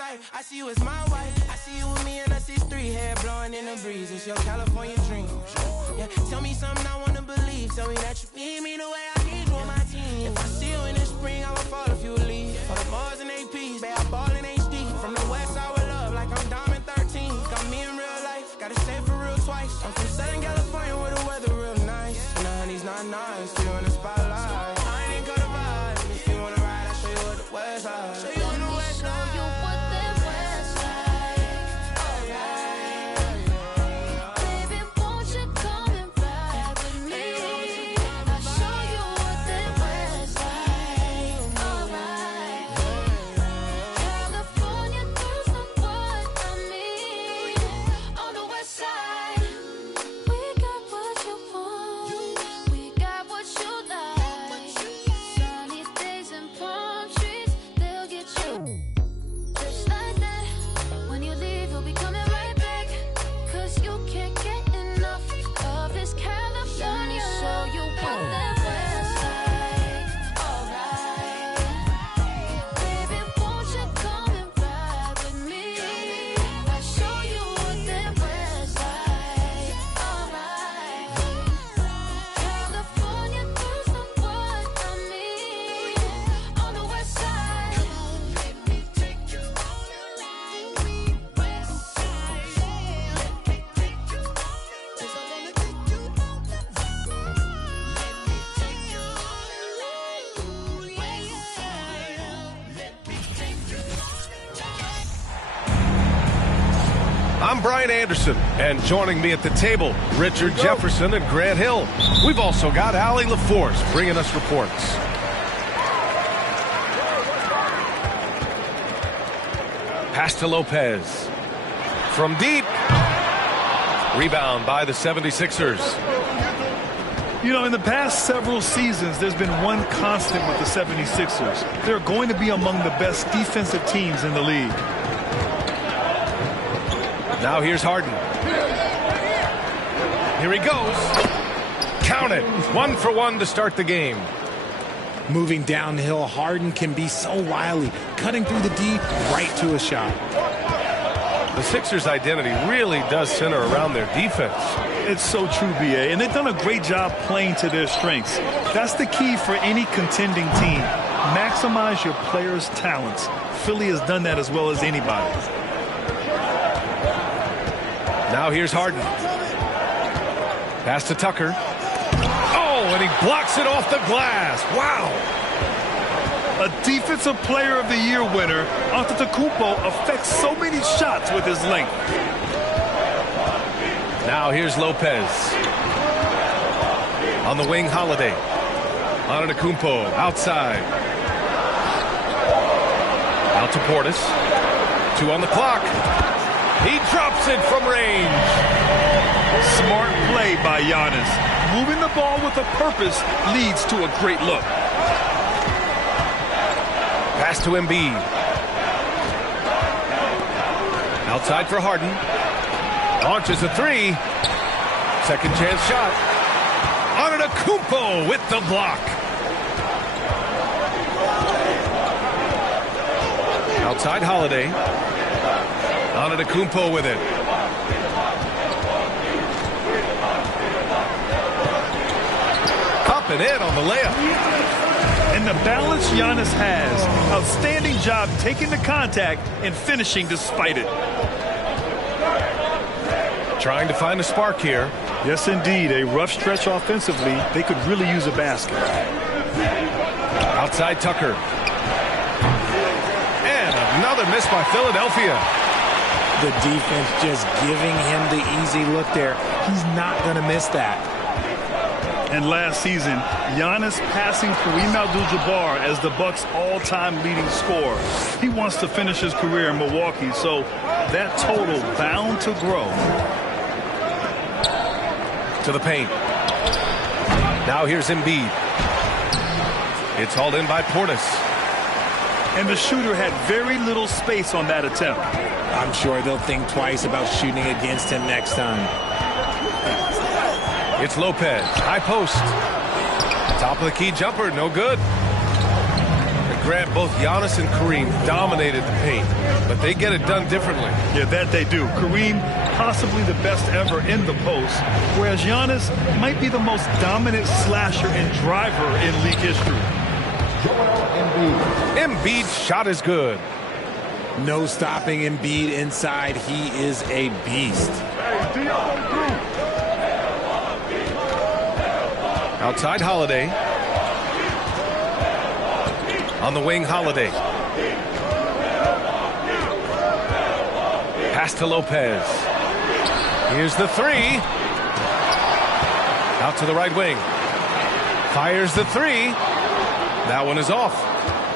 sight. I see you as my wife. I see you with me and us is three. Hair blowing in the breeze. It's your California dream. Yeah, tell me something I wanna believe. Tell me that you need me the way I need you on my team. If I see you in the spring, I will fall if you leave. For the Mars and APs, babe, I ball in HD. From the west side with love, like I'm Diamond 13. Got me in real life, gotta say for real twice. I'm from Southern California where the weather real nice. And the honey's not nice, still in the spotlight. I ain't got a vibe. If you wanna ride, I'll show you what the west side. Show you on the west side. I'm Brian Anderson, and joining me at the table, Richard Jefferson and Grant Hill. We've also got Allie LaForce bringing us reports. Pass to Lopez. From deep. Rebound by the 76ers. You know, in the past several seasons, there's been one constant with the 76ers. They're going to be among the best defensive teams in the league. Now here's Harden. Here he goes. Count it. 1 for 1 to start the game. Moving downhill, Harden can be so wily, cutting through the D right to a shot. The Sixers' identity really does center around their defense. It's so true, B.A., and they've done a great job playing to their strengths. That's the key for any contending team. Maximize your players' talents. Philly has done that as well as anybody. Now here's Harden. Pass to Tucker. Oh, and he blocks it off the glass. Wow. A Defensive Player of the Year winner, Antetokounmpo affects so many shots with his length. Now here's Lopez. On the wing, Holiday. Antetokounmpo outside. Out to Portis. 2 on the clock. He drops it from range. Smart play by Giannis. Moving the ball with a purpose leads to a great look. Pass to Embiid. Outside for Harden. Launches a 3. Second chance shot. Antetokounmpo with the block. Outside Holiday. Antetokounmpo with it. Up and in on the layup. And the balance Giannis has. Outstanding job taking the contact and finishing despite it. Trying to find a spark here. Yes, indeed. A rough stretch offensively. They could really use a basket. Outside Tucker. And another miss by Philadelphia. The defense just giving him the easy look there. He's not going to miss that. And last season, Giannis passing Kareem Abdul-Jabbar as the Bucks' all-time leading scorer. He wants to finish his career in Milwaukee, so that total bound to grow. To the paint. Now here's Embiid. It's hauled in by Portis. And the shooter had very little space on that attempt. I'm sure they'll think twice about shooting against him next time. It's Lopez. High post. Top of the key jumper. No good. Grant, both Giannis and Kareem dominated the paint, but they get it done differently. Yeah, that they do. Kareem, possibly the best ever in the post, whereas Giannis might be the most dominant slasher and driver in league history. Embiid's shot is good. No stopping Embiid inside. He is a beast. Outside Holiday. On the wing, Holiday. Pass to Lopez. Here's the three. Out to the right wing. Fires the three. That one is off.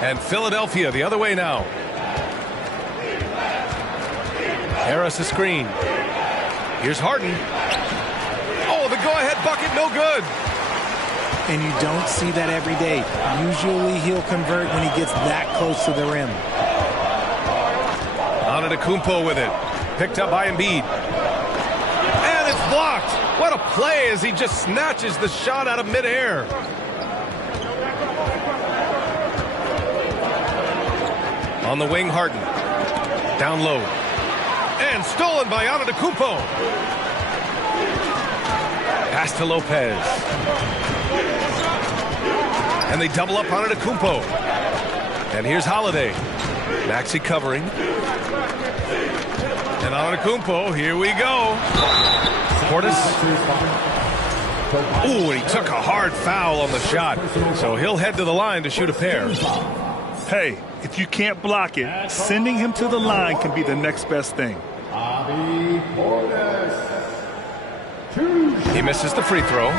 And Philadelphia the other way now. Harris a screen. Here's Harden. Oh, the go-ahead bucket, no good. And you don't see that every day. Usually he'll convert when he gets that close to the rim. Antetokounmpo with it. Picked up by Embiid. And it's blocked. What a play as he just snatches the shot out of midair. On the wing, Harden. Down low. And stolen by Antetokounmpo. Pass to Lopez. And they double up on Antetokounmpo. And here's Holiday. Maxey covering. And Antetokounmpo, here we go. Portis. Ooh, and he took a hard foul on the shot. So he'll head to the line to shoot a pair. Hey, if you can't block it, sending him to the line can be the next best thing. He misses the free throw.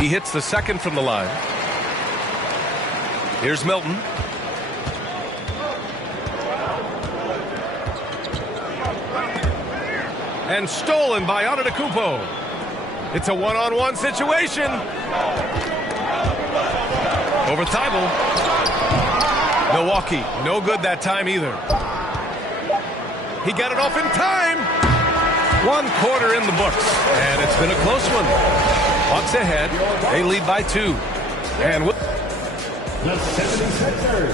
He hits the second from the line. Here's Milton. And stolen by Antetokounmpo. It's a one-on-one situation. Over Thibault. Milwaukee, no good that time either. He got it off in time. 1 quarter in the books, and it's been a close one. Bucks ahead. They lead by 2. And with the 76ers.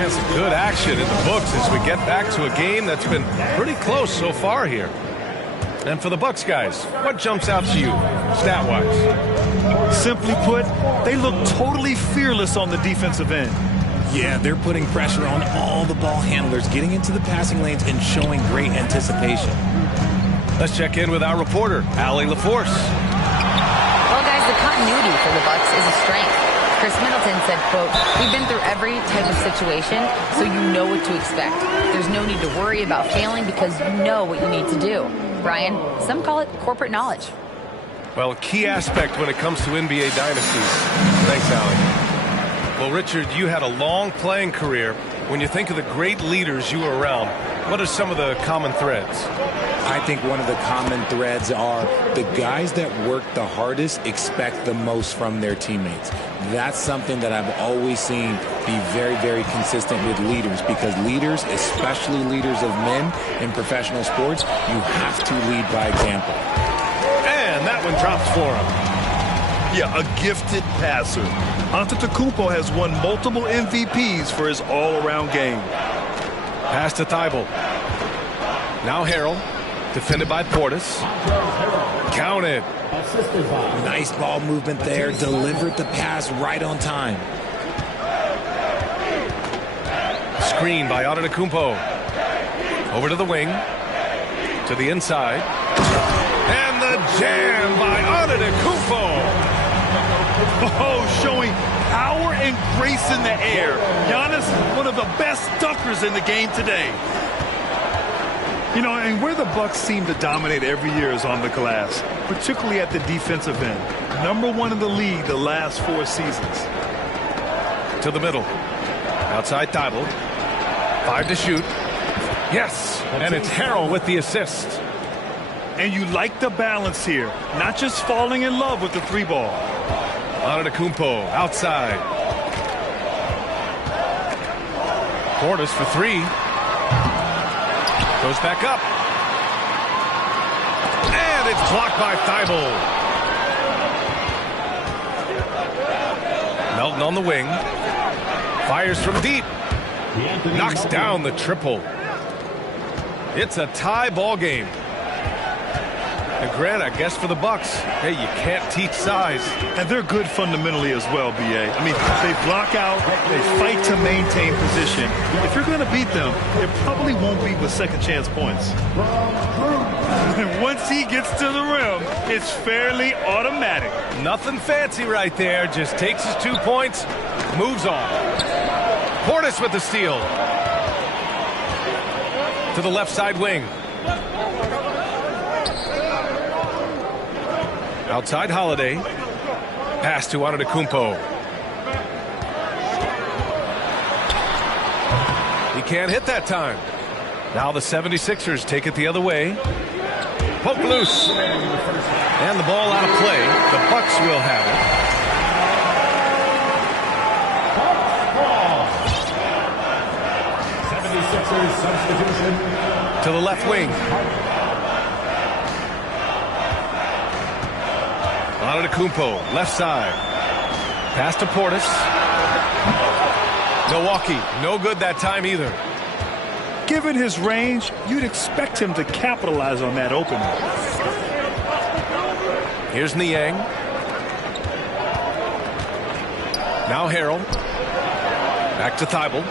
and some good action in the books as we get back to a game that's been pretty close so far here. And for the Bucks guys, what jumps out to you, stat-wise? Simply put, they look totally fearless on the defensive end. Yeah, they're putting pressure on all the ball handlers, getting into the passing lanes and showing great anticipation. Let's check in with our reporter, Allie LaForce. Well, guys, the continuity for the Bucks is a strength. Chris Middleton said, quote, "We've been through every type of situation, so you know what to expect. There's no need to worry about failing because you know what you need to do." Brian, some call it corporate knowledge. Well, a key aspect when it comes to NBA dynasties. Thanks, Allie. Well, Richard, you had a long playing career. When you think of the great leaders you were around, what are some of the common threads? I think one of the common threads are the guys that work the hardest expect the most from their teammates. That's something that I've always seen be very, very consistent with leaders, because leaders, especially leaders of men in professional sports, you have to lead by example. And that one drops for him. Yeah, a gifted passer. Antetokounmpo has won multiple MVPs for his all-around game. Pass to Thibault. Now Harrell. Defended by Portis. Counted. Nice ball movement there. Delivered the pass right on time. Screen by Antetokounmpo. Over to the wing. To the inside. And the jam by Antetokounmpo. Oh, showing power and grace in the air. Giannis, one of the best dunkers in the game today. You know, and where the Bucks seem to dominate every year is on the glass, particularly at the defensive end. #1 in the league the last 4 seasons. To the middle. Outside Thibault. 5 to shoot. Yes, and it's Harrell with the assist. And you like the balance here, not just falling in love with the 3-ball. Antetokounmpo outside. Portis for three. Goes back up. And it's blocked by Thibault. Melton on the wing. Fires from deep. Knocks down the triple. It's a tie ball game. And Grant, I guess for the Bucks, hey, you can't teach size. And they're good fundamentally as well, B.A. I mean, they block out, they fight to maintain position. If you're going to beat them, it probably won't be with second chance points. And once he gets to the rim, it's fairly automatic. Nothing fancy right there. Just takes his 2 points, moves on. Portis with the steal. To the left side wing. Outside Holiday. Pass to Antetokounmpo. He can't hit that time. Now the 76ers take it the other way. Poke loose. And the ball out of play. The Bucks will have it. Substitution. To the left wing. Antetokounmpo, left side. Pass to Portis. Milwaukee, no good that time either. Given his range, you'd expect him to capitalize on that opening. Here's Niang. Now Harrell. Back to Thibault.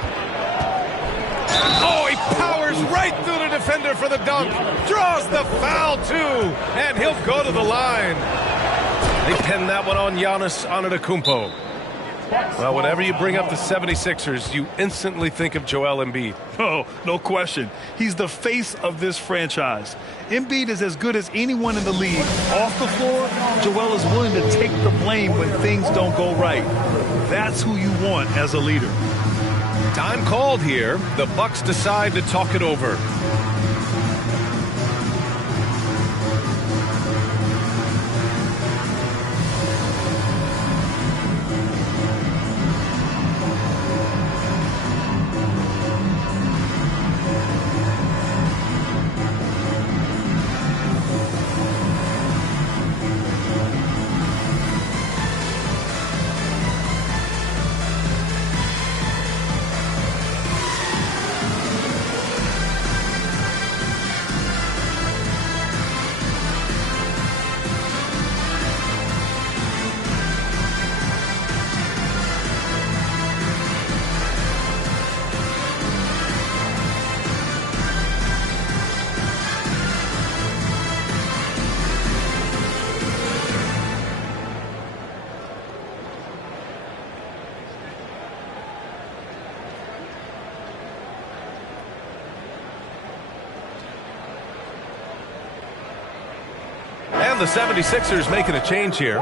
Oh, he powers right through the defender for the dunk. Draws the foul, too. And he'll go to the line. They pin that one on Giannis Antetokounmpo. Well, whenever you bring up the 76ers, you instantly think of Joel Embiid. Oh, no question. He's the face of this franchise. Embiid is as good as anyone in the league. Off the floor, Joel is willing to take the blame when things don't go right. That's who you want as a leader. Time called here. The Bucks decide to talk it over. The 76ers making a change here.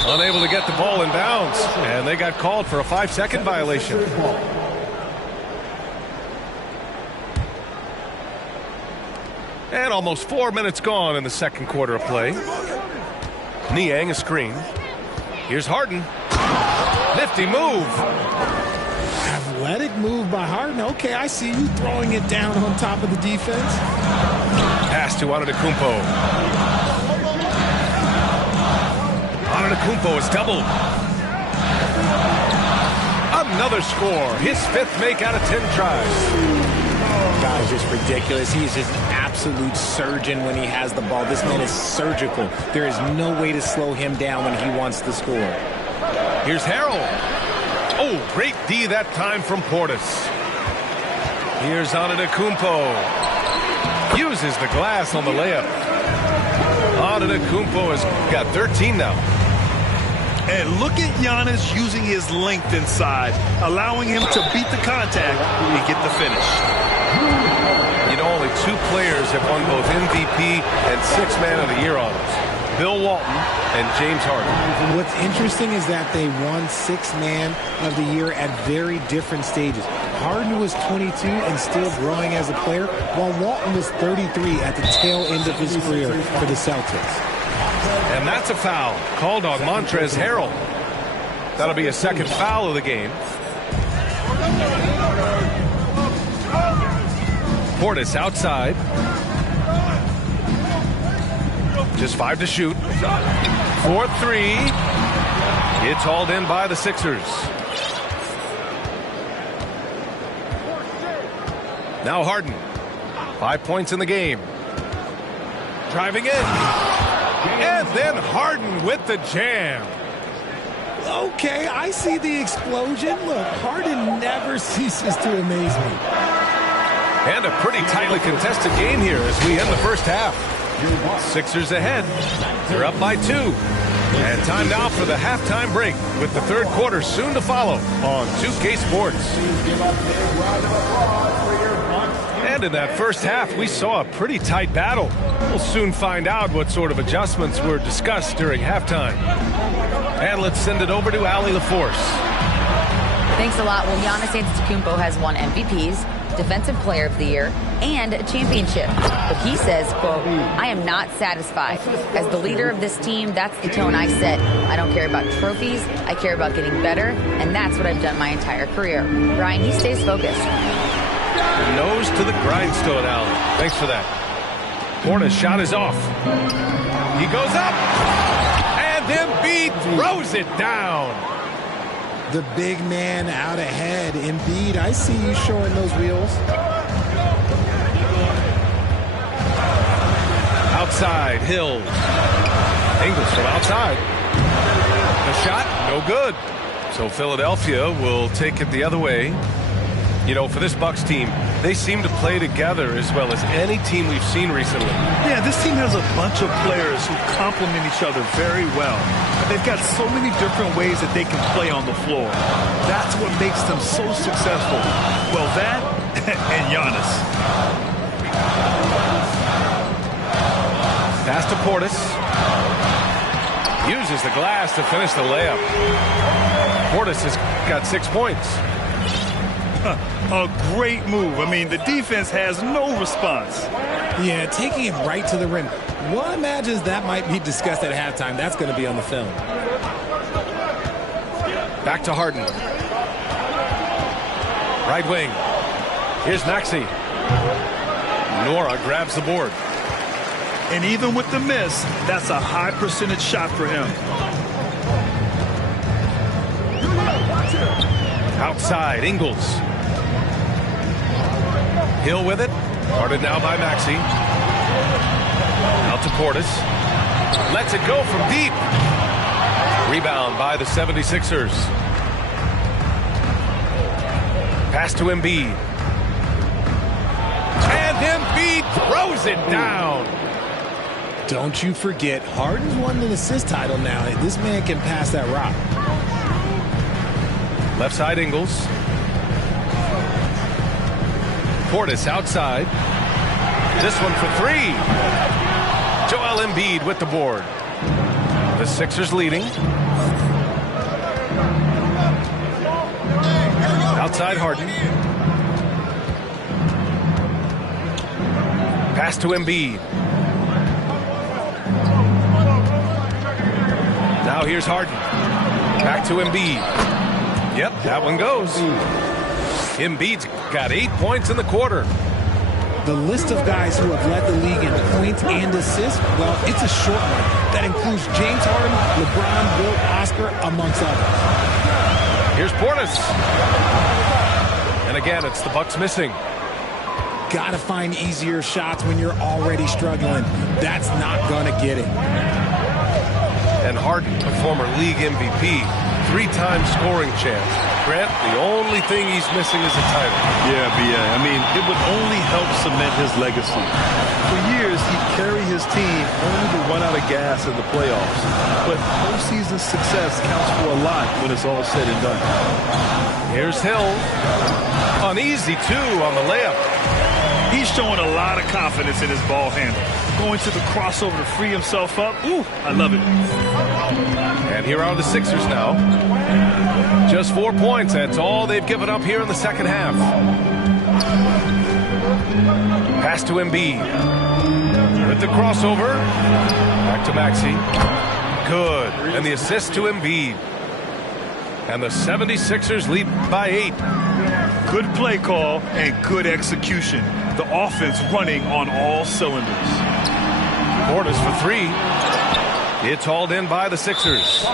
Unable to get the ball in bounds, and they got called for a 5-second violation. And almost 4 minutes gone in the second quarter of play. Niang a screen. Here's Harden. Nifty move. Athletic move by Harden. Okay, I see you throwing it down on top of the defense. Pass to Antetokounmpo. Antetokounmpo is doubled. Another score. His 5th make out of 10 tries. Guy's just ridiculous. He's just an absolute surgeon when he has the ball. This man is surgical. There is no way to slow him down when he wants to score. Here's Harrell. Oh, great D that time from Portis. Here's Antetokounmpo. Uses the glass on the layup. Antetokounmpo has got 13 now. And look at Giannis using his length inside, allowing him to beat the contact and get the finish. You know, only 2 players have won both MVP and 6th Man of the Year honors. Bill Walton and James Harden. What's interesting is that they won 6th Man of the Year at very different stages. Harden was 22 and still growing as a player, while Walton was 33 at the tail end of his career for the Celtics. And that's a foul called on Montrezl Harrell. That'll be a second foul of the game. Portis outside. Just 5 to shoot. 4-3. It's hauled in by the Sixers. Now Harden. 5 points in the game. Driving in. And then Harden with the jam. Okay, I see the explosion. Look, Harden never ceases to amaze me. And a pretty tightly contested game here as we end the first half. Sixers ahead. They're up by 2. And time now for the halftime break with the third quarter soon to follow on 2K Sports. And in that first half, we saw a pretty tight battle. We'll soon find out what sort of adjustments were discussed during halftime. And let's send it over to Allie LaForce. Thanks a lot. Well, Giannis Antetokounmpo has won MVPs, Defensive Player of the Year, and a championship. But he says, quote, I am not satisfied. As the leader of this team, that's the tone I set. I don't care about trophies. I care about getting better, and that's what I've done my entire career. Brian, he stays focused. Nose to the grindstone, Allen. Thanks for that. Portis' shot is off. He goes up, and Embiid throws it down. The big man out ahead. Embiid, I see you showing those wheels. Outside, Hill. Ingles from outside. The shot, no good. So Philadelphia will take it the other way. You know, for this Bucks team, they seem to play together as well as any team we've seen recently. Yeah, this team has a bunch of players who complement each other very well. They've got so many different ways that they can play on the floor. That's what makes them so successful. Well, that and Giannis. Pass to Portis. Uses the glass to finish the layup. Portis has got 6 points. A great move. I mean, the defense has no response. Yeah, taking him right to the rim. One imagines that might be discussed at halftime. That's going to be on the film. Back to Harden. Right wing. Here's Maxey. Nora grabs the board. And even with the miss, that's a high percentage shot for him. Outside, Ingles. Hill with it. Guarded now by Maxey. Out to Portis. Lets it go from deep. Rebound by the 76ers. Pass to Embiid. And Embiid throws it down. Don't you forget, Harden's won an assist title now. This man can pass that rock. Left side, Ingles. Portis outside. This one for 3. Joel Embiid with the board. The Sixers leading. Outside Harden. Pass to Embiid. Now here's Harden. Back to Embiid. Yep, that one goes. Embiid's got 8 points in the quarter. The list of guys who have led the league in points and assists, well, it's a short one. That includes James Harden, LeBron, Wilt, Oscar, amongst others. Here's Portis. And again, it's the Bucks missing. Gotta find easier shots when you're already struggling. That's not gonna get it. And Harden, a former league MVP, 3-time scoring champ. Grant, the only thing he's missing is a title. Yeah, B.A. I mean, it would only help cement his legacy. For years, he'd carry his team only to run out of gas in the playoffs. But postseason success counts for a lot when it's all said and done. Here's Hill. An easy 2 on the layup. He's showing a lot of confidence in his ball handle. Going to the crossover to free himself up. Ooh, I love it. And here are the Sixers now. Just 4 points. That's all they've given up here in the second half. Pass to Embiid. with the crossover. Back to Maxey. Good. And the assist to Embiid. And the 76ers lead by 8. Good play call and good execution. The offense running on all cylinders. Portis for 3. It's hauled in by the Sixers.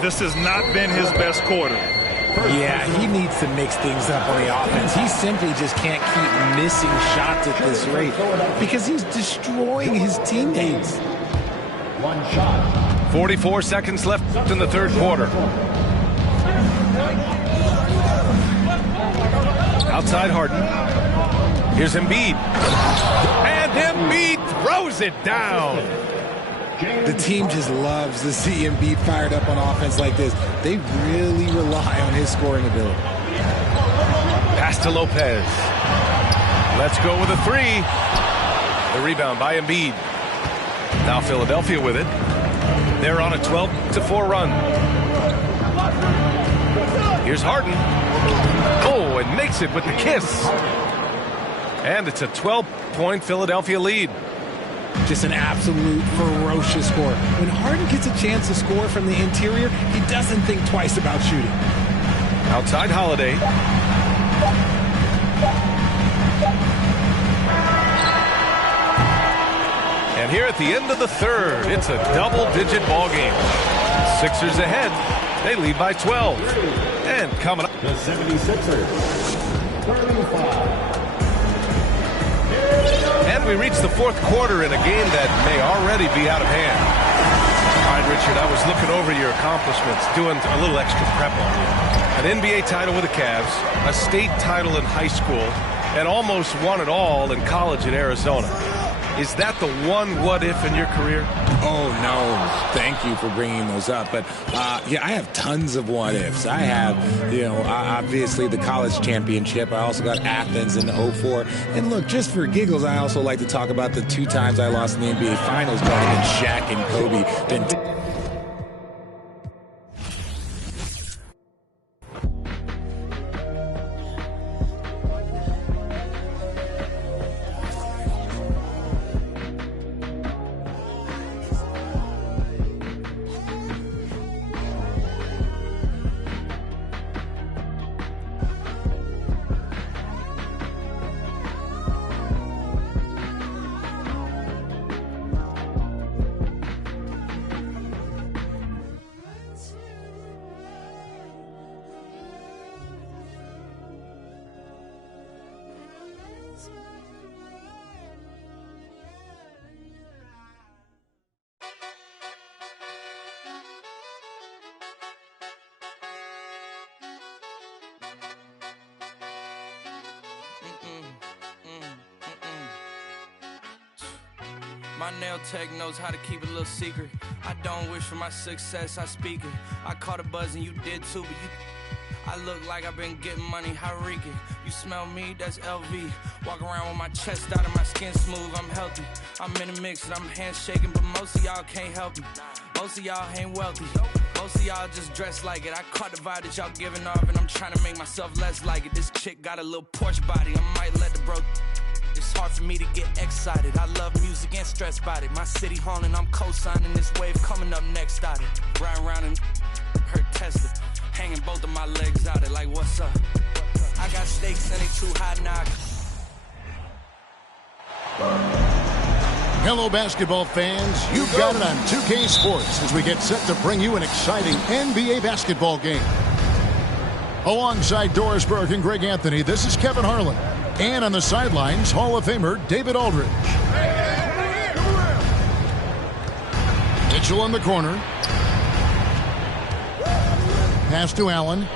This has not been his best quarter. Yeah, he needs to mix things up on the offense. He simply just can't keep missing shots at this rate because he's destroying his teammates. 1 shot. 44 seconds left in the third quarter. Outside Harden. Here's Embiid. And Embiid throws it down. The team just loves to see Embiid fired up on offense like this. They really rely on his scoring ability. Pass to Lopez. Let's go with a 3. The rebound by Embiid. Now Philadelphia with it. They're on a 12-4 run. Here's Harden. Oh, and makes it with the kiss. And it's a 12-point Philadelphia lead. Just an absolute ferocious score. When Harden gets a chance to score from the interior, he doesn't think twice about shooting. Outside Holiday. And here at the end of the third, it's a double-digit ball game. Sixers ahead. They lead by 12. And coming up. The 76ers. 35. And we reach the fourth quarter in a game that may already be out of hand. All right, Richard, I was looking over your accomplishments, doing a little extra prep on you. An NBA title with the Cavs, a state title in high school, and almost won it all in college at Arizona. Is that the one what-if in your career? Oh, no. Thank you for bringing those up. But, yeah, I have tons of what-ifs. I have, obviously the college championship. I also got Athens in 04. And, look, just for giggles, I also like to talk about the 2 times I lost in the NBA Finals going against Shaq and Kobe. My nail tech knows how to keep a little secret. I don't wish for my success, I speak it. I caught a buzz and you did too, but I look like I've been getting money, how reek it. You smell me, that's LV. Walk around with my chest out and my skin smooth, I'm healthy. I'm in a mix and I'm handshaking, but most of y'all can't help me. Most of y'all ain't wealthy. Most of y'all just dress like it. I caught the vibe that y'all giving off and I'm trying to make myself less like it. This chick got a little Porsche body, I might let the bro. It's hard for me to get excited. I love music and stressed about it. My city haunting, I'm co-signing this wave coming up next out it. Riding around and her Tesla, hanging both of my legs out it like what's up? I got stakes and they too high now. Hello, basketball fans. You've got it on 2K Sports as we get set to bring you an exciting NBA basketball game. Alongside Doris Burke and Greg Anthony, this is Kevin Harlan. And on the sidelines, Hall of Famer David Aldridge. Mitchell in the corner. Pass to Allen.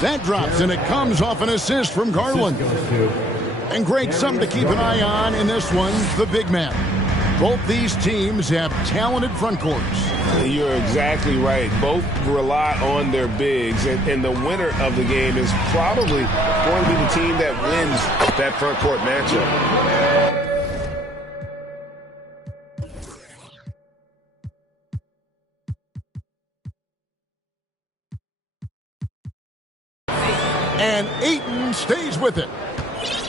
That drops, and it comes off an assist from Garland. And Greg, something to keep an eye on in this one, the big man. Both these teams have talented front courts. You're exactly right. Both rely on their bigs, and the winner of the game is probably going to be the team that wins that front court matchup. And Ayton stays with it.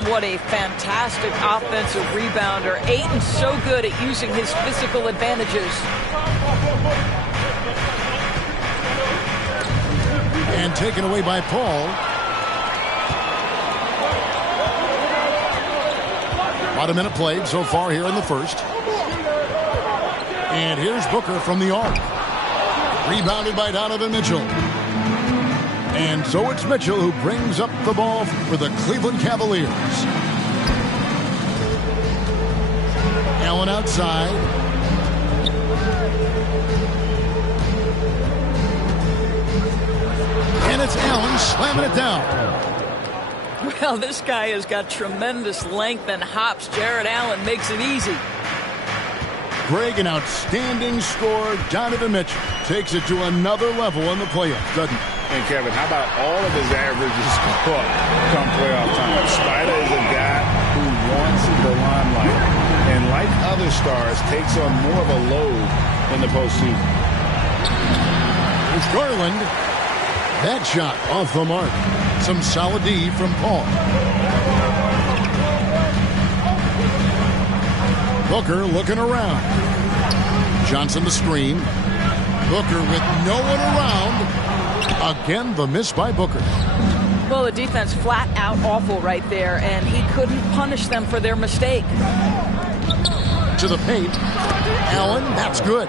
What a fantastic offensive rebounder. Ayton's so good at using his physical advantages. And taken away by Paul. About a minute played so far here in the first. And here's Booker from the arc. Rebounded by Donovan Mitchell. And so it's Mitchell who brings up the ball for the Cleveland Cavaliers. Allen outside. And it's Allen slamming it down. Well, this guy has got tremendous length and hops. Jared Allen makes it easy. Greg, an outstanding scorer. Donovan Mitchell takes it to another level in the playoffs, doesn't he? And Kevin, how about all of his averages come playoff time? Spider is a guy who wants the limelight, and like other stars, takes on more of a load in the postseason. Here's Garland. That shot off the mark. Some solid D from Paul. Booker looking around. Johnson the screen. Booker with no one around. Again, the miss by Booker. Well, the defense flat out awful right there, and he couldn't punish them for their mistake. To the paint. Allen, that's good.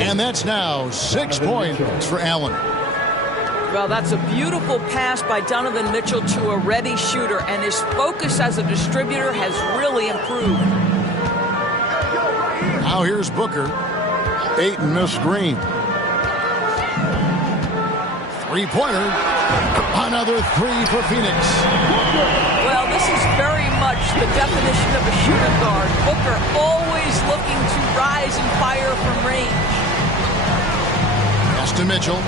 And that's now 6 points for Allen. Well, that's a beautiful pass by Donovan Mitchell to a ready shooter, and his focus as a distributor has really improved. Now here's Booker. Ayton the screen. Three-pointer. Another three for Phoenix. Well, this is very much the definition of a shooter guard. Booker always looking to rise and fire from range. Pass to Mitchell.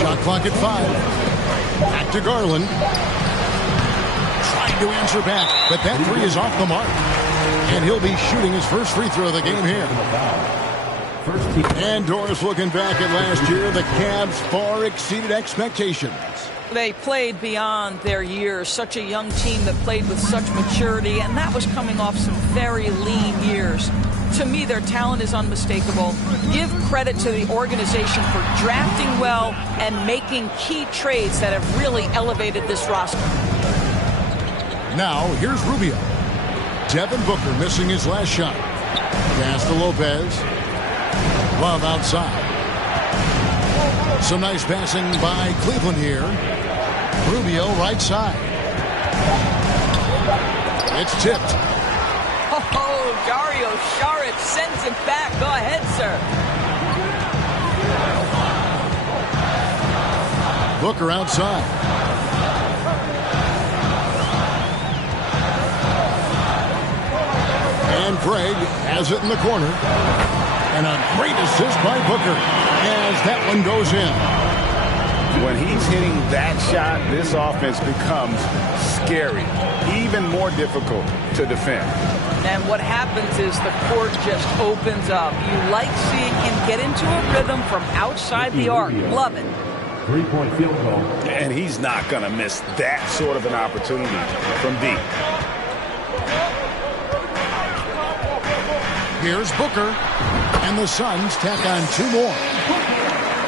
Shot clock at 5. Back to Garland. Trying to answer back, but that three is off the mark. And he'll be shooting his first free throw of the game here. And Doris looking back at last year, the Cavs far exceeded expectations. They played beyond their years. Such a young team that played with such maturity, and that was coming off some very lean years. To me, their talent is unmistakable. Give credit to the organization for drafting well and making key trades that have really elevated this roster. Now, here's Rubio. Devin Booker missing his last shot. Pass to Lopez. Love outside. Some nice passing by Cleveland here. Rubio right side. It's tipped. Oh, Dario Saric sends it back. Go ahead, sir. Booker outside. And Craig has it in the corner. And a great assist by Booker as that one goes in. When he's hitting that shot, this offense becomes scary, even more difficult to defend. And what happens is the court just opens up. You like seeing him get into a rhythm from outside the arc. Love it. 3-point field goal. And he's not going to miss that sort of an opportunity from deep. Here's Booker, and the Suns tack on 2 more.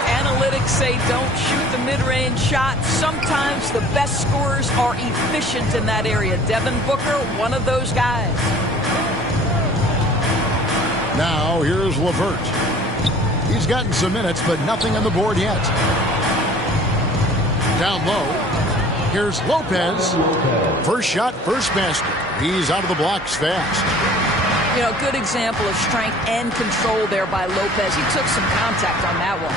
Analytics say don't shoot the mid-range shot. Sometimes the best scorers are efficient in that area. Devin Booker, one of those guys. Now here's LeVert. He's gotten some minutes, but nothing on the board yet. Down low. Here's Lopez. First shot, first basket. He's out of the blocks fast. You know, good example of strength and control there by Lopez. He took some contact on that one.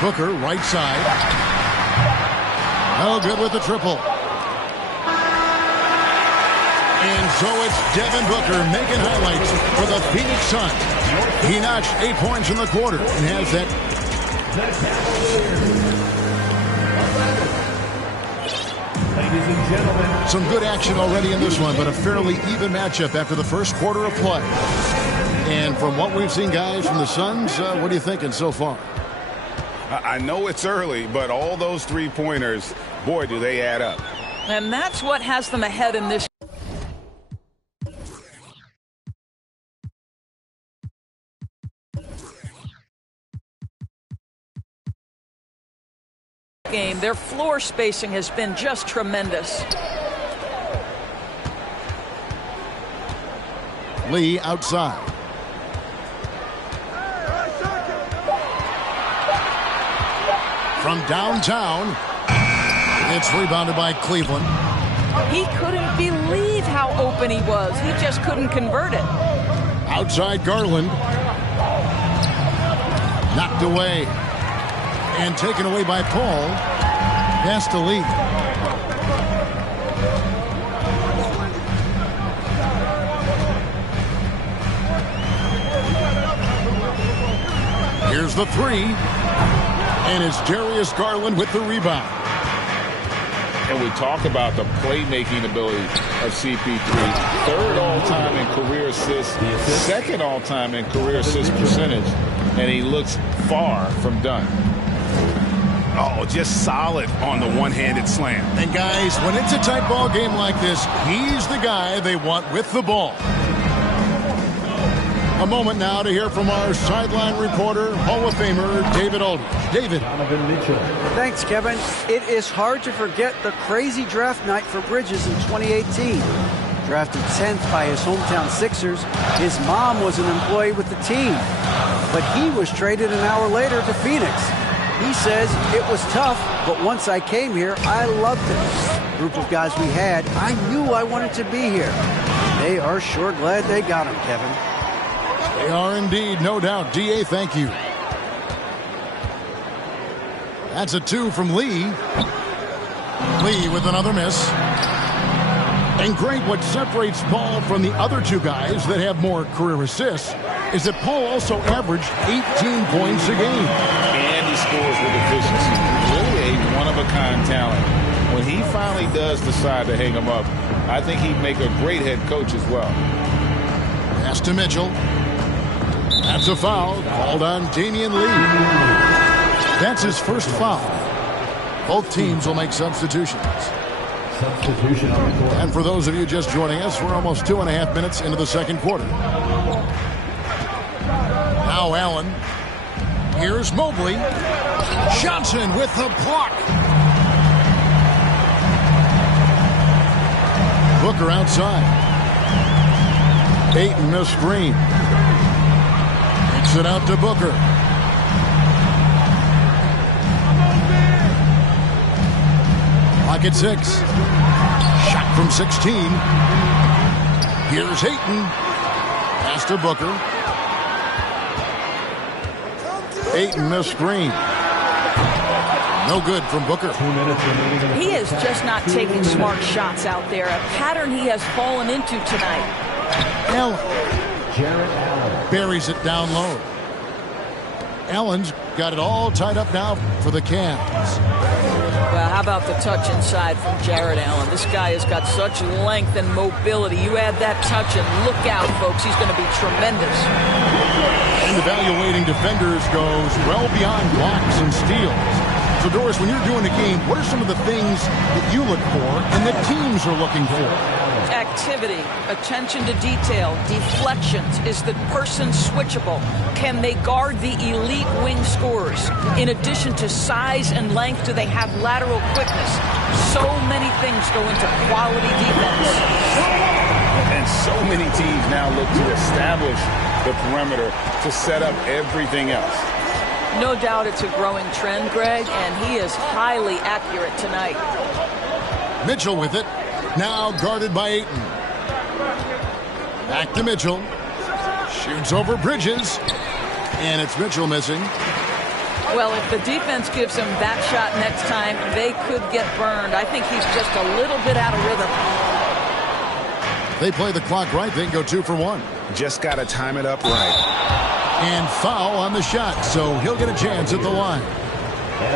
Booker, right side. No good with the triple. And so it's Devin Booker making highlights for the Phoenix Suns. He notched 8 points in the quarter and has that. Some good action already in this one, but a fairly even matchup after the first quarter of play. And from what we've seen, guys, from the Suns, what are you thinking so far? I know it's early, but all those three-pointers, boy, do they add up. And that's what has them ahead in this game. Their floor spacing has been just tremendous. Lee outside. From downtown, it's rebounded by Cleveland. He couldn't believe how open he was. He just couldn't convert it. Outside Garland. Knocked away. And taken away by Paul. Pass to Lee. Here's the three. And it's Darius Garland with the rebound. And we talk about the playmaking ability of CP3. Third all-time in career assists, second all-time in career assist percentage, and he looks far from done. Oh, just solid on the one-handed slam. And guys, when it's a tight ball game like this, he's the guy they want with the ball. A moment now to hear from our sideline reporter, Hall of Famer David Aldridge. David. Thanks, Kevin. It is hard to forget the crazy draft night for Bridges in 2018. Drafted 10th by his hometown Sixers, his mom was an employee with the team. But he was traded an hour later to Phoenix. He says, it was tough, but once I came here, I loved it. The group of guys we had, I knew I wanted to be here. They are sure glad they got him, Kevin. They are indeed, no doubt. D.A., thank you. That's a two from Lee. Lee with another miss. And great, what separates Paul from the other two guys that have more career assists is that Paul also averaged 18 points a game. And he scores with efficiency. Really a one-of-a-kind talent. When he finally does decide to hang him up, I think he'd make a great head coach as well. Pass to Mitchell. That's a foul called on Damian Lee. That's his first foul. Both teams will make substitutions. And for those of you just joining us, we're almost 2.5 minutes into the second quarter. Now Allen. Here's Mobley. Johnson with the block. Booker outside. Ayton the screen. Kicks it out to Booker. Clock at 6. Shot from 16. Here's Ayton. Pass to Booker. Ayton the screen. No good from Booker. He is just not taking smart shots out there. A pattern he has fallen into tonight. Allen. Buries it down low. Allen's got it all tied up now for the Cavs. Well, how about the touch inside from Jared Allen? This guy has got such length and mobility. You add that touch and look out, folks. He's going to be tremendous. And evaluating defenders goes well beyond blocks and steals. So, Doris, when you're doing a game, what are some of the things that you look for and that teams are looking for? Activity, attention to detail, deflections. Is the person switchable? Can they guard the elite wing scorers? In addition to size and length, do they have lateral quickness? So many things go into quality defense. And so many teams now look to establish the perimeter to set up everything else. No doubt it's a growing trend, Greg, and he is highly accurate tonight. Mitchell with it. Now guarded by Ayton. Back to Mitchell. Shoots over Bridges. And it's Mitchell missing. Well, if the defense gives him that shot next time, they could get burned. I think he's just a little bit out of rhythm. They play the clock right. They can go 2 for 1. Just got to time it up right. And foul on the shot, so he'll get a chance at the line.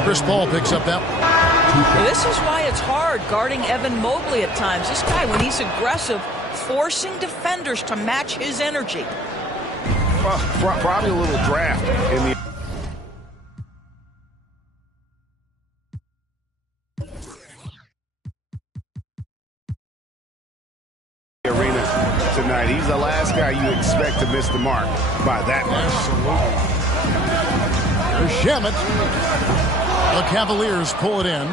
Chris Paul picks up that one. This is why it's hard guarding Evan Mobley at times. This guy, when he's aggressive, forcing defenders to match his energy. Probably a little draft in the arena tonight. He's the last guy you expect to miss the mark by that much. There's Shamet. The Cavaliers pull it in.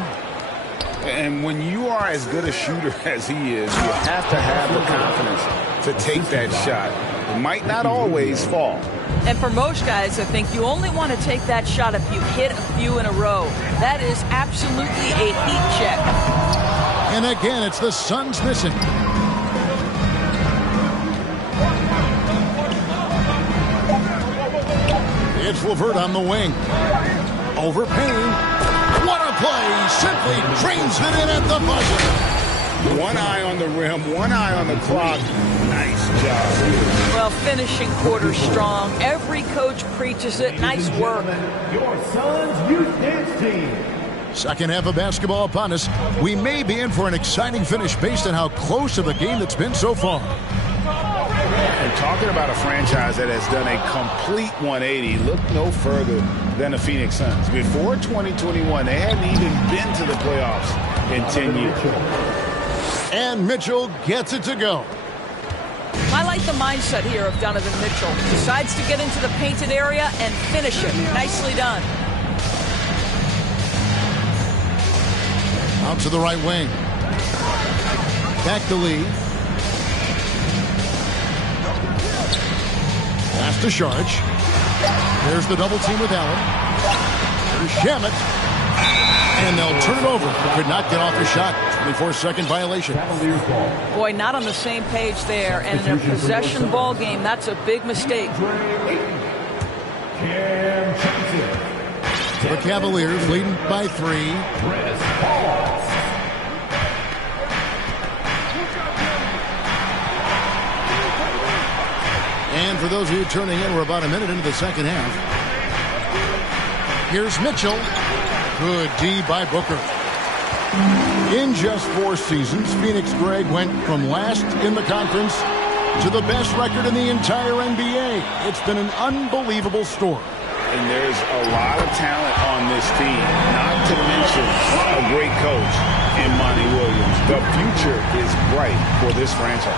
And when you are as good a shooter as he is, you have to have the confidence to take that shot. It might not always fall. And for most guys, I think you only want to take that shot if you hit a few in a row. That is absolutely a heat check. And again, it's the Suns missing. It's LeVert on the wing. Over Payne. What a play! Simply trains it in at the buzzer. One eye on the rim, one eye on the clock. Nice job. Well, finishing quarter strong. Every coach preaches it. Nice work. Your Suns Youth Dance Team. Second half of basketball upon us. We may be in for an exciting finish based on how close of a game that's been so far. And talking about a franchise that has done a complete 180, look no further than the Phoenix Suns. Before 2021, they hadn't even been to the playoffs in 10 years. And Mitchell gets it to go. I like the mindset here of Donovan Mitchell. Decides to get into the painted area and finish it. Nicely done. Out to the right wing. Back to Lee. Pass to Sharge. There's the double team with Allen. There's Shamet. And they'll turn it over. Could not get off the shot. 24-second violation. Boy, not on the same page there. And in a possession ball game, that's a big mistake. The Cavaliers leading by 3. And for those of you turning in, we're about a minute into the second half. Here's Mitchell. Good D by Booker. In just 4 seasons, Phoenix, Greg, went from last in the conference to the best record in the entire NBA. It's been an unbelievable story. And there's a lot of talent on this team, not to mention a great coach in Monty Williams. The future is bright for this franchise.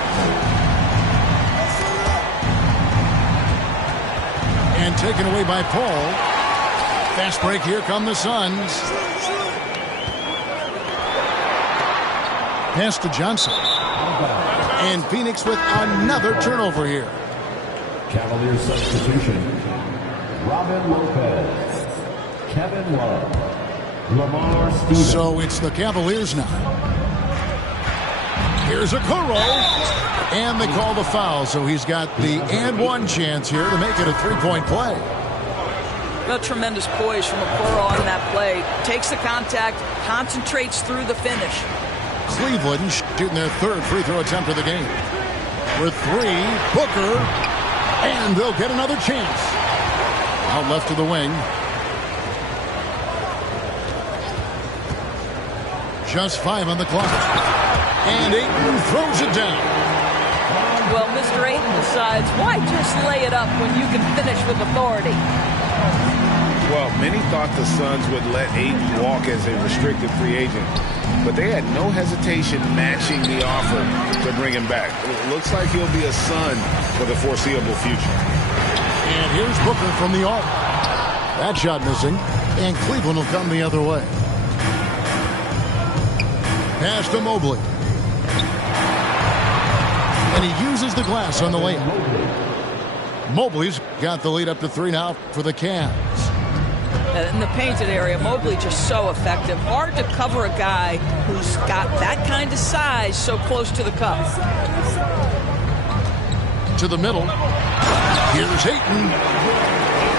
And taken away by Paul. Fast break, here come the Suns. Pass to Johnson. And Phoenix with another turnover here. Cavaliers substitution. Robin Lopez. Kevin Love. Lamar Stevens. So it's the Cavaliers now. Here's a Okoro. And they call the foul, so he's got the and one chance here to make it a 3-point play. Well, tremendous poise from Okoro on that play. Takes the contact, concentrates through the finish. Cleveland shooting their 3rd free throw attempt of the game. With 3, Booker, and they'll get another chance. Out left to the wing. Just 5 on the clock. And Ayton throws it down. Well, Mr. Ayton decides, why just lay it up when you can finish with authority? Well, many thought the Suns would let Ayton walk as a restricted free agent, but they had no hesitation matching the offer to bring him back. It looks like he'll be a Sun for the foreseeable future. And here's Booker from the arc. That shot missing, and Cleveland will come the other way. Pass to Mobley. And he uses the glass on the layup. Mobley's got the lead up to 3 now for the Cavs. In the painted area, Mobley just so effective. Hard to cover a guy who's got that kind of size so close to the cup. To the middle. Here's Ayton.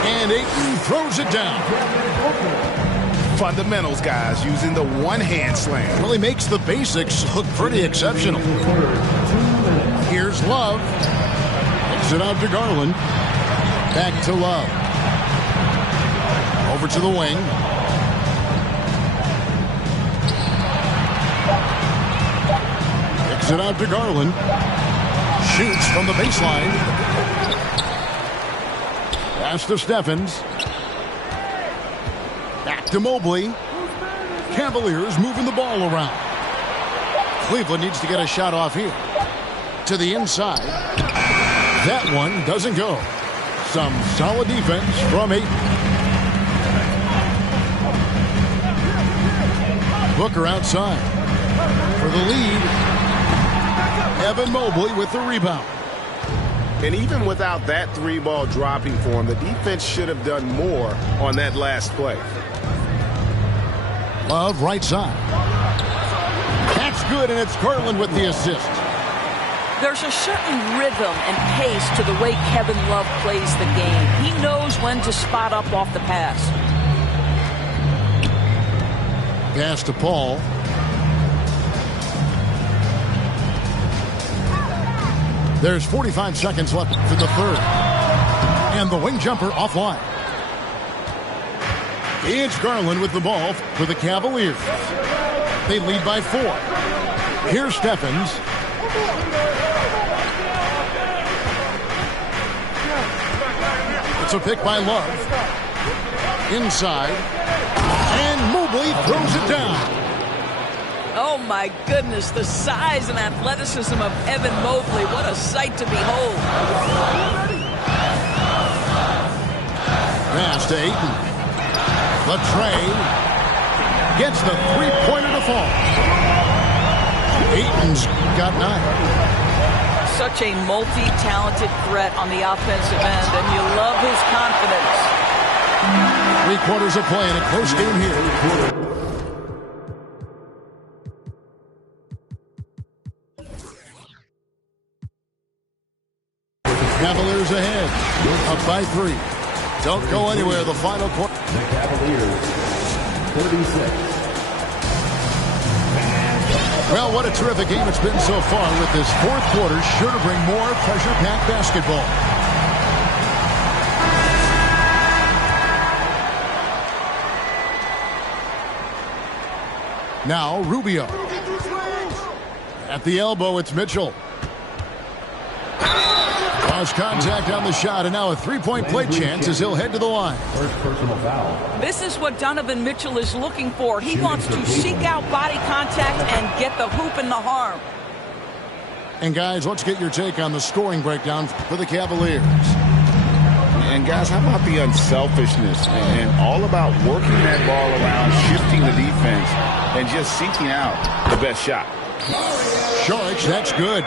And Ayton throws it down. Fundamentals, guys, using the one-hand slam. Really makes the basics look pretty exceptional. Here's Love. Takes it out to Garland. Back to Love. Over to the wing. Kicks it out to Garland. Shoots from the baseline. Pass to Steffens. Back to Mobley. Cavaliers moving the ball around. Cleveland needs to get a shot off here. To the inside. That one doesn't go. Some solid defense from Ayton. Booker outside. For the lead. Evan Mobley with the rebound. And even without that three-ball dropping for him, the defense should have done more on that last play. Love right side. That's good, and it's Garland with the assist. There's a certain rhythm and pace to the way Kevin Love plays the game. He knows when to spot up off the pass. Pass to Paul. There's 45 seconds left in the third. And the wing jumper offline. It's Garland with the ball for the Cavaliers. They lead by 4. Here's Steffens. It's a pick by Love. Inside. And Mobley throws it down. Oh, my goodness, the size and athleticism of Evan Mobley. What a sight to behold. Pass to Ayton. Latrey gets the three-pointer to fall. Ayton's got 9. Such a multi-talented threat on the offensive end, and you love his confidence. 3 quarters of play in a close game here. Cavaliers ahead, up by 3. Don't go anywhere. The final quarter. The Cavaliers, 36. Well, what a terrific game it's been so far, with this fourth quarter sure to bring more pressure-packed basketball. Now Rubio. At the elbow, it's Mitchell. Lost contact on the shot, and now a three-point play chance as he'll head to the line. First personal foul. This is what Donovan Mitchell is looking for. He wants to seek out body contact and get the hoop and the harm. And guys, let's get your take on the scoring breakdown for the Cavaliers. And guys, how about the unselfishness and all about working that ball around, shifting the defense, and just seeking out the best shot. Saric, that's good.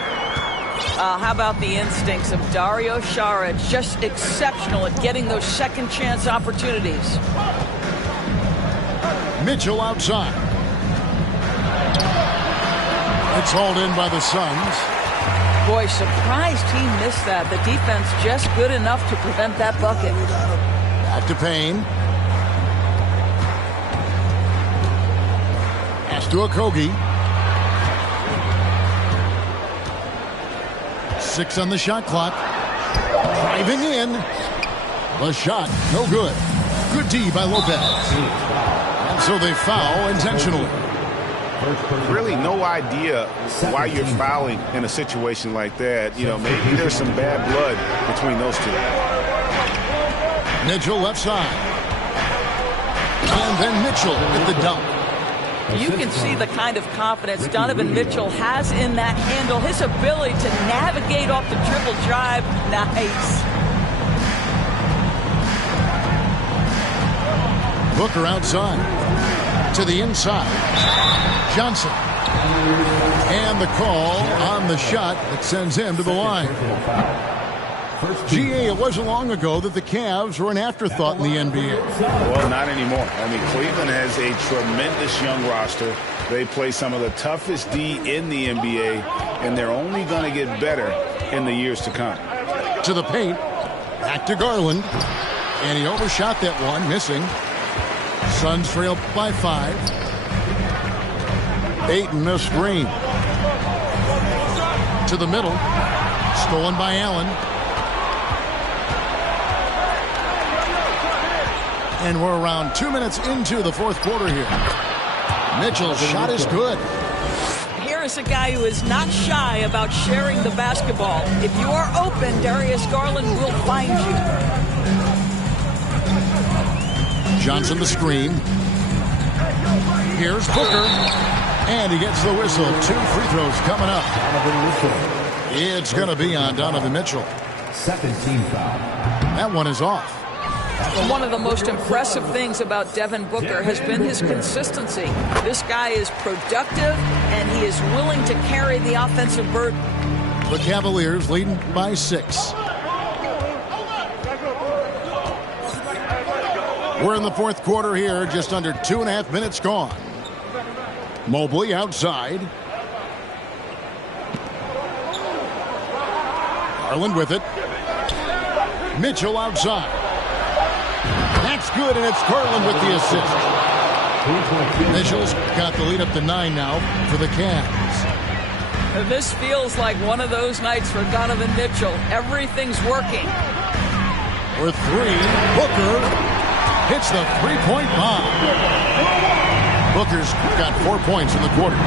How about the instincts of Dario Saric? Just exceptional at getting those second chance opportunities. Mitchell outside. It's hauled in by the Suns. Boy, surprised he missed that. The defense just good enough to prevent that bucket. Back to Payne. Pass to Okogie. 6 on the shot clock. Driving in. The shot, no good. Good D by Lopez. And so they foul intentionally. Really no idea why you're fouling in a situation like that. You know, maybe there's some bad blood between those two. Mitchell left side. And then Mitchell with the dunk. You can see the kind of confidence Donovan Mitchell has in that handle. His ability to navigate off the dribble drive. Nice. Booker outside. To the inside. Johnson. And the call on the shot that sends him to the line. GA, it wasn't long ago that the Cavs were an afterthought in the NBA. Well, not anymore. I mean, Cleveland has a tremendous young roster. They play some of the toughest D in the NBA, and they're only going to get better in the years to come. To the paint. Back to Garland. And he overshot that one, missing. Suns trail by 5. Ayton, a screen. To the middle. Stolen by Allen. And we're around 2 minutes into the fourth quarter here. Mitchell's shot is good. Here is a guy who is not shy about sharing the basketball. If you are open, Darius Garland will find you. Johnson the screen. Here's Booker. And he gets the whistle. 2 free throws coming up. It's going to be on Donovan Mitchell. Second team foul. That one is off. One of the most impressive things about Devin Booker has been his consistency. This guy is productive, and he is willing to carry the offensive burden. The Cavaliers leading by 6. We're in the fourth quarter here, just under 2.5 minutes gone. Mobley outside. Garland with it. Mitchell outside. That's good, and it's Garland with the assist. Mitchell's got the lead up to 9 now for the Cavs. This feels like one of those nights for Donovan Mitchell. Everything's working. For 3, Booker hits the three-point bomb. Booker's got 4 points in the quarter.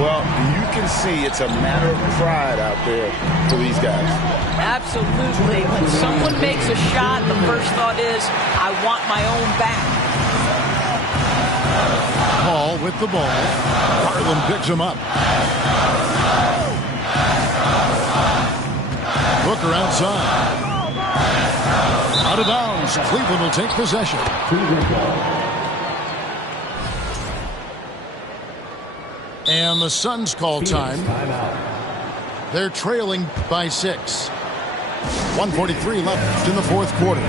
Well, you can see it's a matter of pride out there for these guys. Absolutely. When someone makes a shot, the first thought is, I want my own back. Hall with the ball. Garland picks him up. Booker outside. Out of bounds. Cleveland will take possession. And the Suns call time. They're trailing by 6. 1:43 left in the fourth quarter.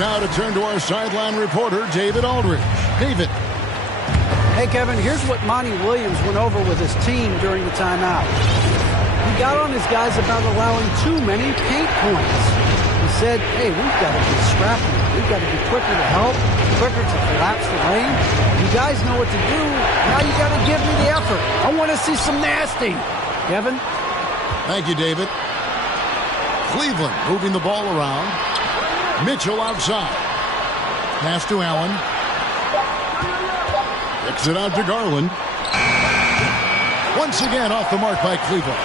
Now to turn to our sideline reporter, David Aldridge. David. Hey, Kevin, here's what Monty Williams went over with his team during the timeout. He got on his guys about allowing too many paint points. He said, hey, we've got to be scrappy. We've got to be quicker to help, quicker to collapse the lane. You guys know what to do. Now you got to give me the effort. I want to see some nasty. Kevin? Thank you, David. Cleveland moving the ball around. Mitchell outside. Pass to Allen. Kicks it out to Garland. Once again off the mark by Cleveland.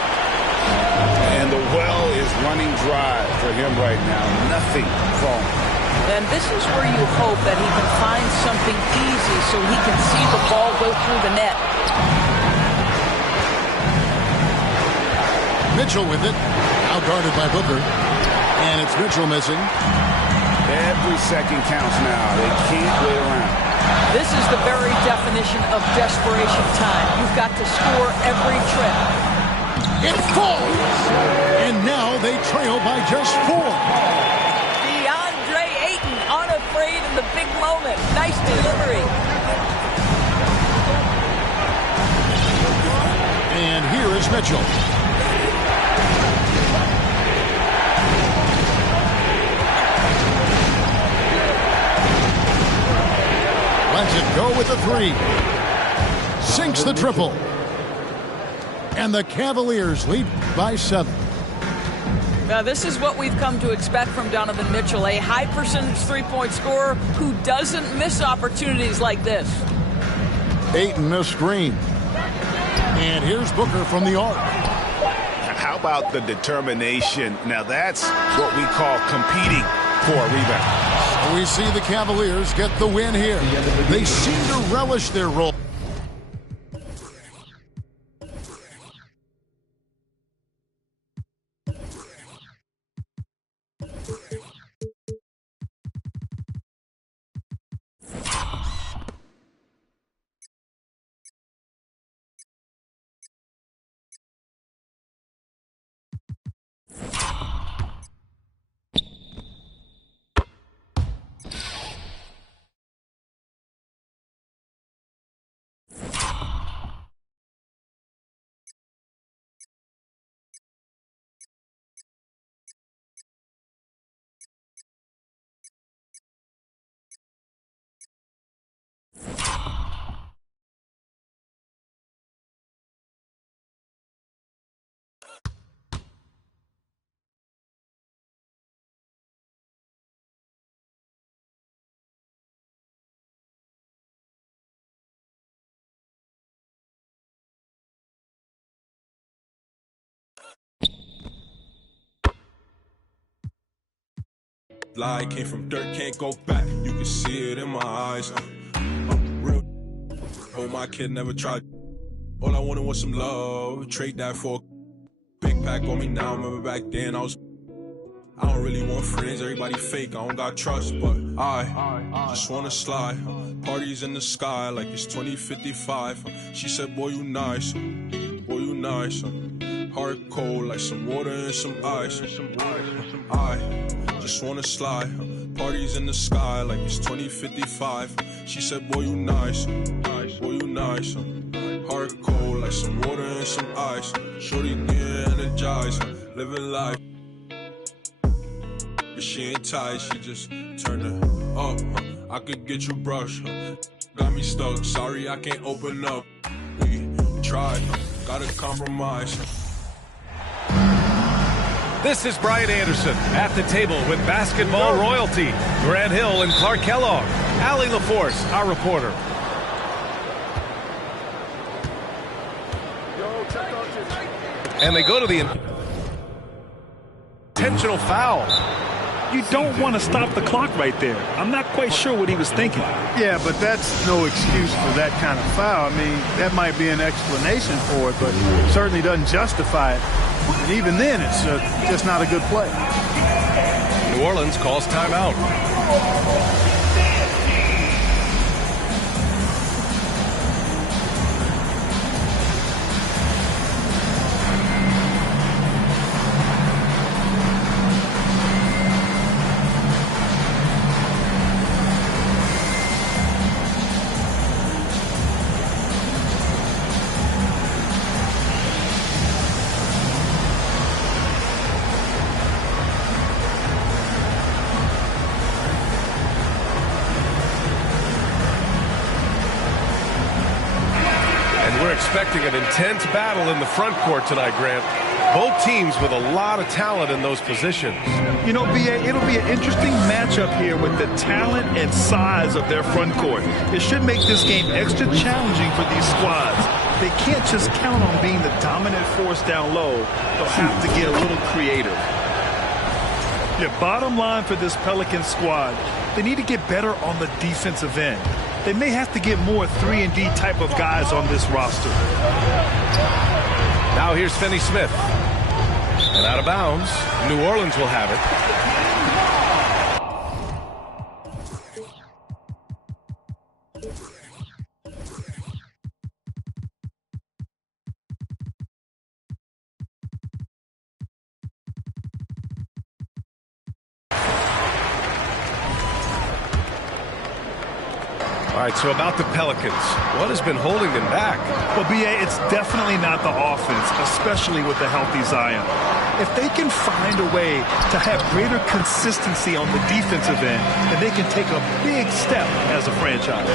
And the well is running dry for him right now. Nothing falling. And this is where you hope that he can find something easy so he can see the ball go through the net. Mitchell with it. Now guarded by Booker. And it's Mitchell missing. Every second counts now. They can't wait around. This is the very definition of desperation time. You've got to score every trip. It falls! And now they trail by just 4. DeAndre Ayton unafraid in the big moment. Nice delivery. And here is Mitchell. Lets it go with the 3. Sinks the triple. And the Cavaliers lead by 7. Now, this is what we've come to expect from Donovan Mitchell, a high-percentage three-point scorer who doesn't miss opportunities like this. Ayton a screen. And here's Booker from the arc. How about the determination? Now, that's what we call competing for a rebound. We see the Cavaliers get the win here. They seem to relish their role. lie, came from dirt, can't go back. You can see it in my eyes. Real. Oh, my kid never tried. All I wanted was some love. Trade that for a big pack on me now. Remember back then I don't really want friends. Everybody fake. I don't got trust, but I just wanna slide. Parties in the sky like it's 2055. She said, boy, you nice. Boy, you nice. Heart cold like some water and some ice. I just wanna slide. Parties in the sky like it's 2055. She said, boy, you nice. Boy, you nice. Heart cold like some water and some ice. Shorty get energized. Living life. But she ain't tight, she just turned it up. I could get you brushed. Got me stuck, sorry I can't open up. We tried, gotta compromise. This is Brian Anderson at the table with basketball royalty. Grant Hill and Clark Kellogg. Allie LaForce, our reporter. And they go to the intentional foul. You don't want to stop the clock right there. I'm not quite sure what he was thinking. Yeah, but that's no excuse for that kind of foul. I mean, that might be an explanation for it, but it certainly doesn't justify it. And even then, it's just not a good play. New Orleans calls timeout. Expecting an intense battle in the front court tonight, Grant. Both teams with a lot of talent in those positions. You know, B.A., it'll be an interesting matchup here with the talent and size of their front court. It should make this game extra challenging for these squads. They can't just count on being the dominant force down low. They'll have to get a little creative. Yeah, bottom line for this Pelican squad, they need to get better on the defensive end. They may have to get more 3-and-D type of guys on this roster. Now here's Finney-Smith. And out of bounds, New Orleans will have it. All right, so about the Pelicans, what has been holding them back? Well, B.A., it's definitely not the offense, especially with the healthy Zion. If they can find a way to have greater consistency on the defensive end, then they can take a big step as a franchise.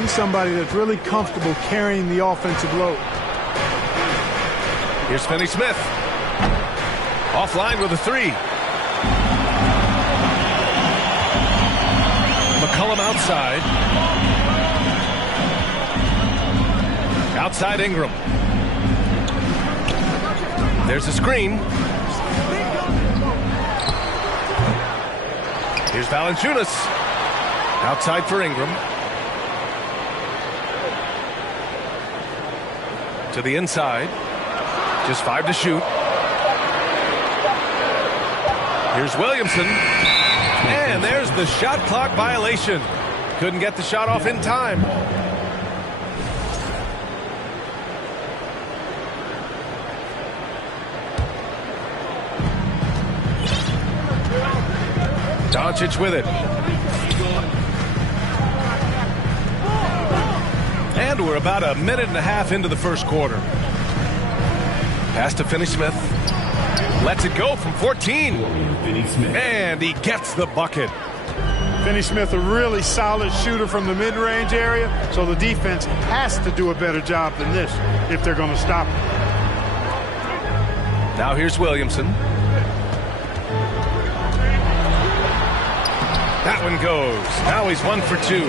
He's somebody that's really comfortable carrying the offensive load. Here's Finney-Smith. Offline with a three. McCollum outside. Outside Ingram. There's a screen. Here's Valanciunas. Outside for Ingram. To the inside. Just 5 to shoot. Here's Williamson. And there's the shot clock violation. Couldn't get the shot off in time. Doncic with it. And we're about a minute and a half into the first quarter. Pass to Finney-Smith. Lets it go from 14. And he gets the bucket. Finney-Smith, a really solid shooter from the mid-range area, so the defense has to do a better job than this if they're going to stop him. Now here's Williamson. That one goes. Now he's 1 for 2.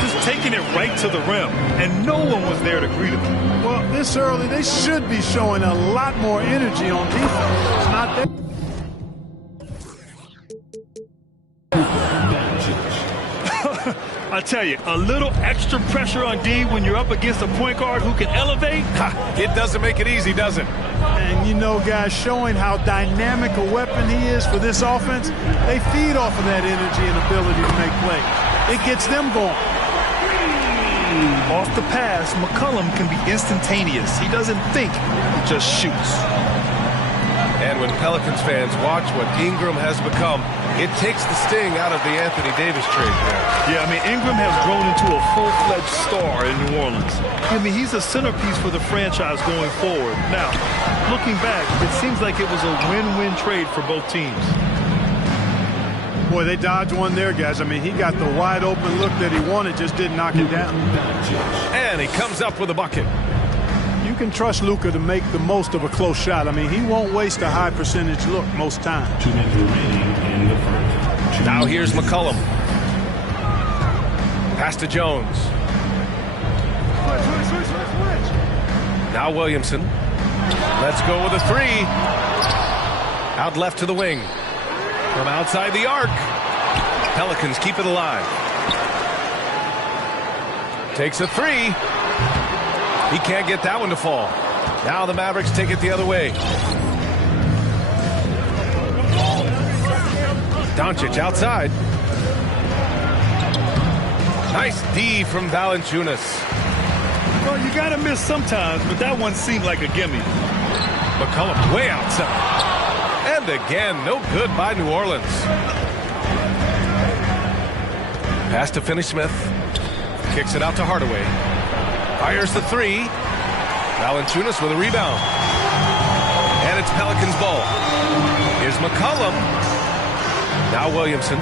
Just taking it right to the rim, and no one was there to greet him. Well, this early, they should be showing a lot more energy on defense. It's not there. I tell you, a little extra pressure on D when you're up against a point guard who can elevate. It doesn't make it easy, does it? And, you know, guys, showing how dynamic a weapon he is for this offense, they feed off of that energy and ability to make plays. It gets them going. Off the pass, McCollum can be instantaneous. He doesn't think, he just shoots. And when Pelicans fans watch what Ingram has become, it takes the sting out of the Anthony Davis trade there. Yeah, I mean, Ingram has grown into a full-fledged star in New Orleans. I mean, he's a centerpiece for the franchise going forward. Now, looking back, it seems like it was a win-win trade for both teams. Boy, they dodged one there, guys. I mean, he got the wide-open look that he wanted, just didn't knock it down. And he comes up with a bucket. You can trust Luka to make the most of a close shot. I mean, he won't waste a high-percentage look most times. 2 minutes remaining in the first. Now here's McCollum. Pass to Jones. Now Williamson. Let's go with a three. Out left to the wing. From outside the arc. Pelicans keep it alive. Takes a three. He can't get that one to fall. Now the Mavericks take it the other way. Doncic outside. Nice D from Valanciunas. Well, you got to miss sometimes, but that one seemed like a gimme. McCollum way outside. And again, no good by New Orleans. Pass to Finney-Smith. Kicks it out to Hardaway. Fires the three. Valanciunas with a rebound. And it's Pelicans ball. Here's McCollum. Now Williamson.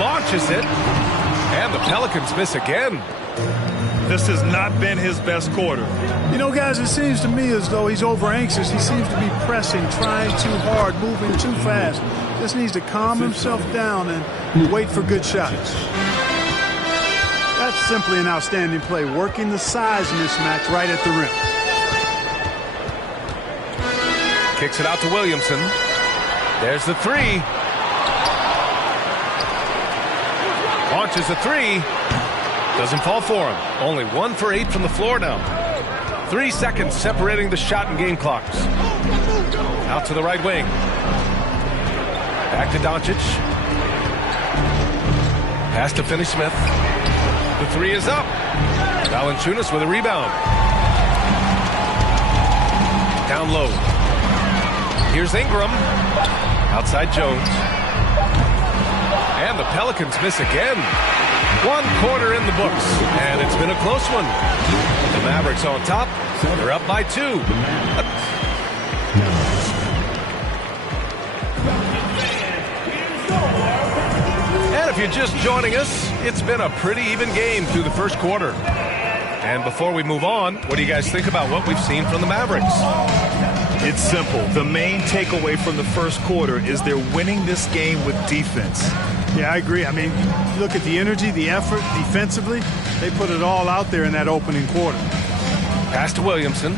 Launches it. And the Pelicans miss again. This has not been his best quarter. You know, guys, it seems to me as though he's over-anxious. He seems to be pressing, trying too hard, moving too fast. Just needs to calm himself down and wait for good shots. That's simply an outstanding play, working the size mismatch right at the rim. Kicks it out to Williamson. There's the three. Launches the three. Doesn't fall for him. Only 1 for 8 from the floor now. 3 seconds separating the shot and game clocks. Out to the right wing. Back to Doncic. Pass to Finney-Smith. The three is up. Valanciunas with a rebound. Down low. Here's Ingram. Outside Jones. And the Pelicans miss again. 1 quarter in the books, and it's been a close one. The Mavericks on top. They're up by 2. And if you're just joining us, it's been a pretty even game through the first quarter. And before we move on, what do you guys think about what we've seen from the Mavericks? It's simple. The main takeaway from the first quarter is they're winning this game with defense. Yeah, I agree. I mean, look at the energy, the effort, defensively. They put it all out there in that opening quarter. Pass to Williamson.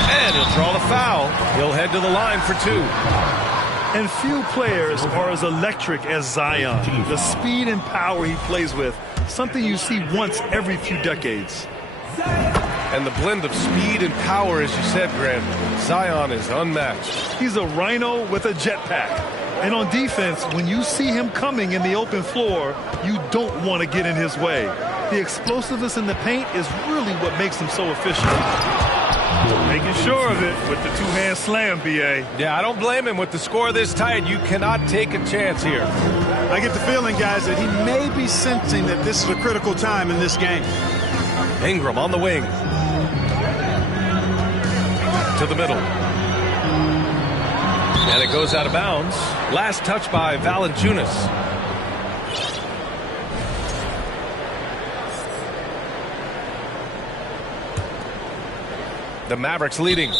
And he'll draw the foul. He'll head to the line for 2. And few players are as electric as Zion. The speed and power he plays with, something you see once every few decades. And the blend of speed and power, as you said, Grant, Zion is unmatched. He's a rhino with a jetpack. And on defense, when you see him coming in the open floor, you don't want to get in his way. The explosiveness in the paint is really what makes him so efficient. Making sure of it with the two-hand slam, B.A. Yeah, I don't blame him. With the score this tight, you cannot take a chance here. I get the feeling, guys, that he may be sensing that this is a critical time in this game. Ingram on the wing. To the middle. And it goes out of bounds. Last touch by Valanciunas. The Mavericks leading.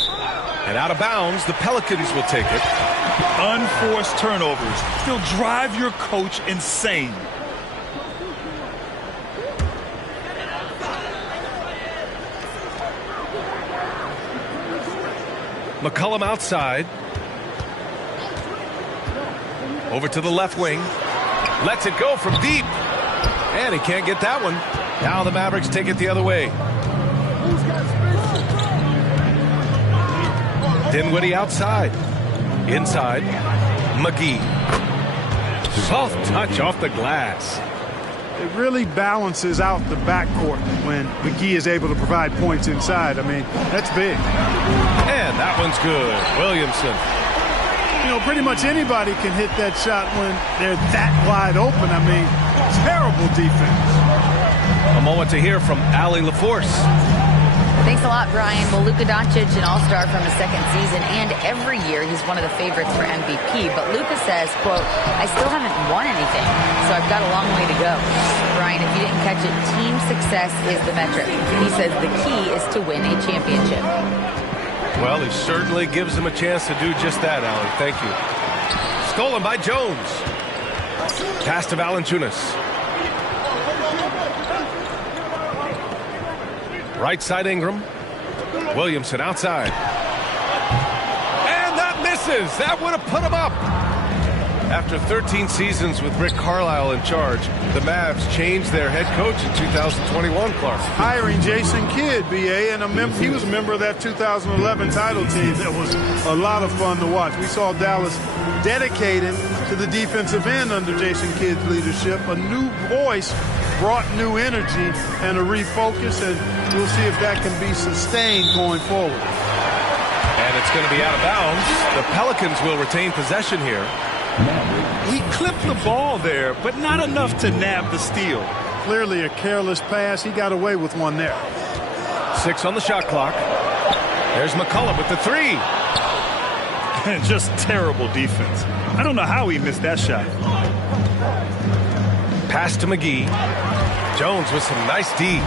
And out of bounds, the Pelicans will take it. Unforced turnovers. They'll drive your coach insane. McCollum outside. Over to the left wing. Lets it go from deep. And he can't get that one. Now the Mavericks take it the other way. Dinwiddie outside. Inside. McGee. Soft touch off the glass. It really balances out the backcourt when McGee is able to provide points inside. I mean, that's big. And that one's good. Williamson. You know, pretty much anybody can hit that shot when they're that wide open. I mean, terrible defense. A moment to hear from Allie LaForce. Thanks a lot, Brian. Well, Luka Doncic, an all-star from his second season, and every year he's one of the favorites for MVP. But Luka says, quote, I still haven't won anything, so I've got a long way to go. Brian, if you didn't catch it, team success is the metric. He says the key is to win a championship. Well, he certainly gives him a chance to do just that, Allie. Thank you. Stolen by Jones. Pass to Valanciunas. Right side Ingram. Williamson outside. And that misses. That would have put him up. After 13 seasons with Rick Carlisle in charge, the Mavs changed their head coach in 2021, Clark. Hiring Jason Kidd, BA, and he was a member of that 2011 title team. That was a lot of fun to watch. We saw Dallas dedicated to the defensive end under Jason Kidd's leadership. A new voice brought new energy and a refocus, and we'll see if that can be sustained going forward. And it's going to be out of bounds. The Pelicans will retain possession here. He clipped the ball there, but not enough to nab the steal. Clearly a careless pass. He got away with one there. 6 on the shot clock. There's McCollum with the 3. Just terrible defense. I don't know how he missed that shot. Pass to McGee. Jones with some nice D.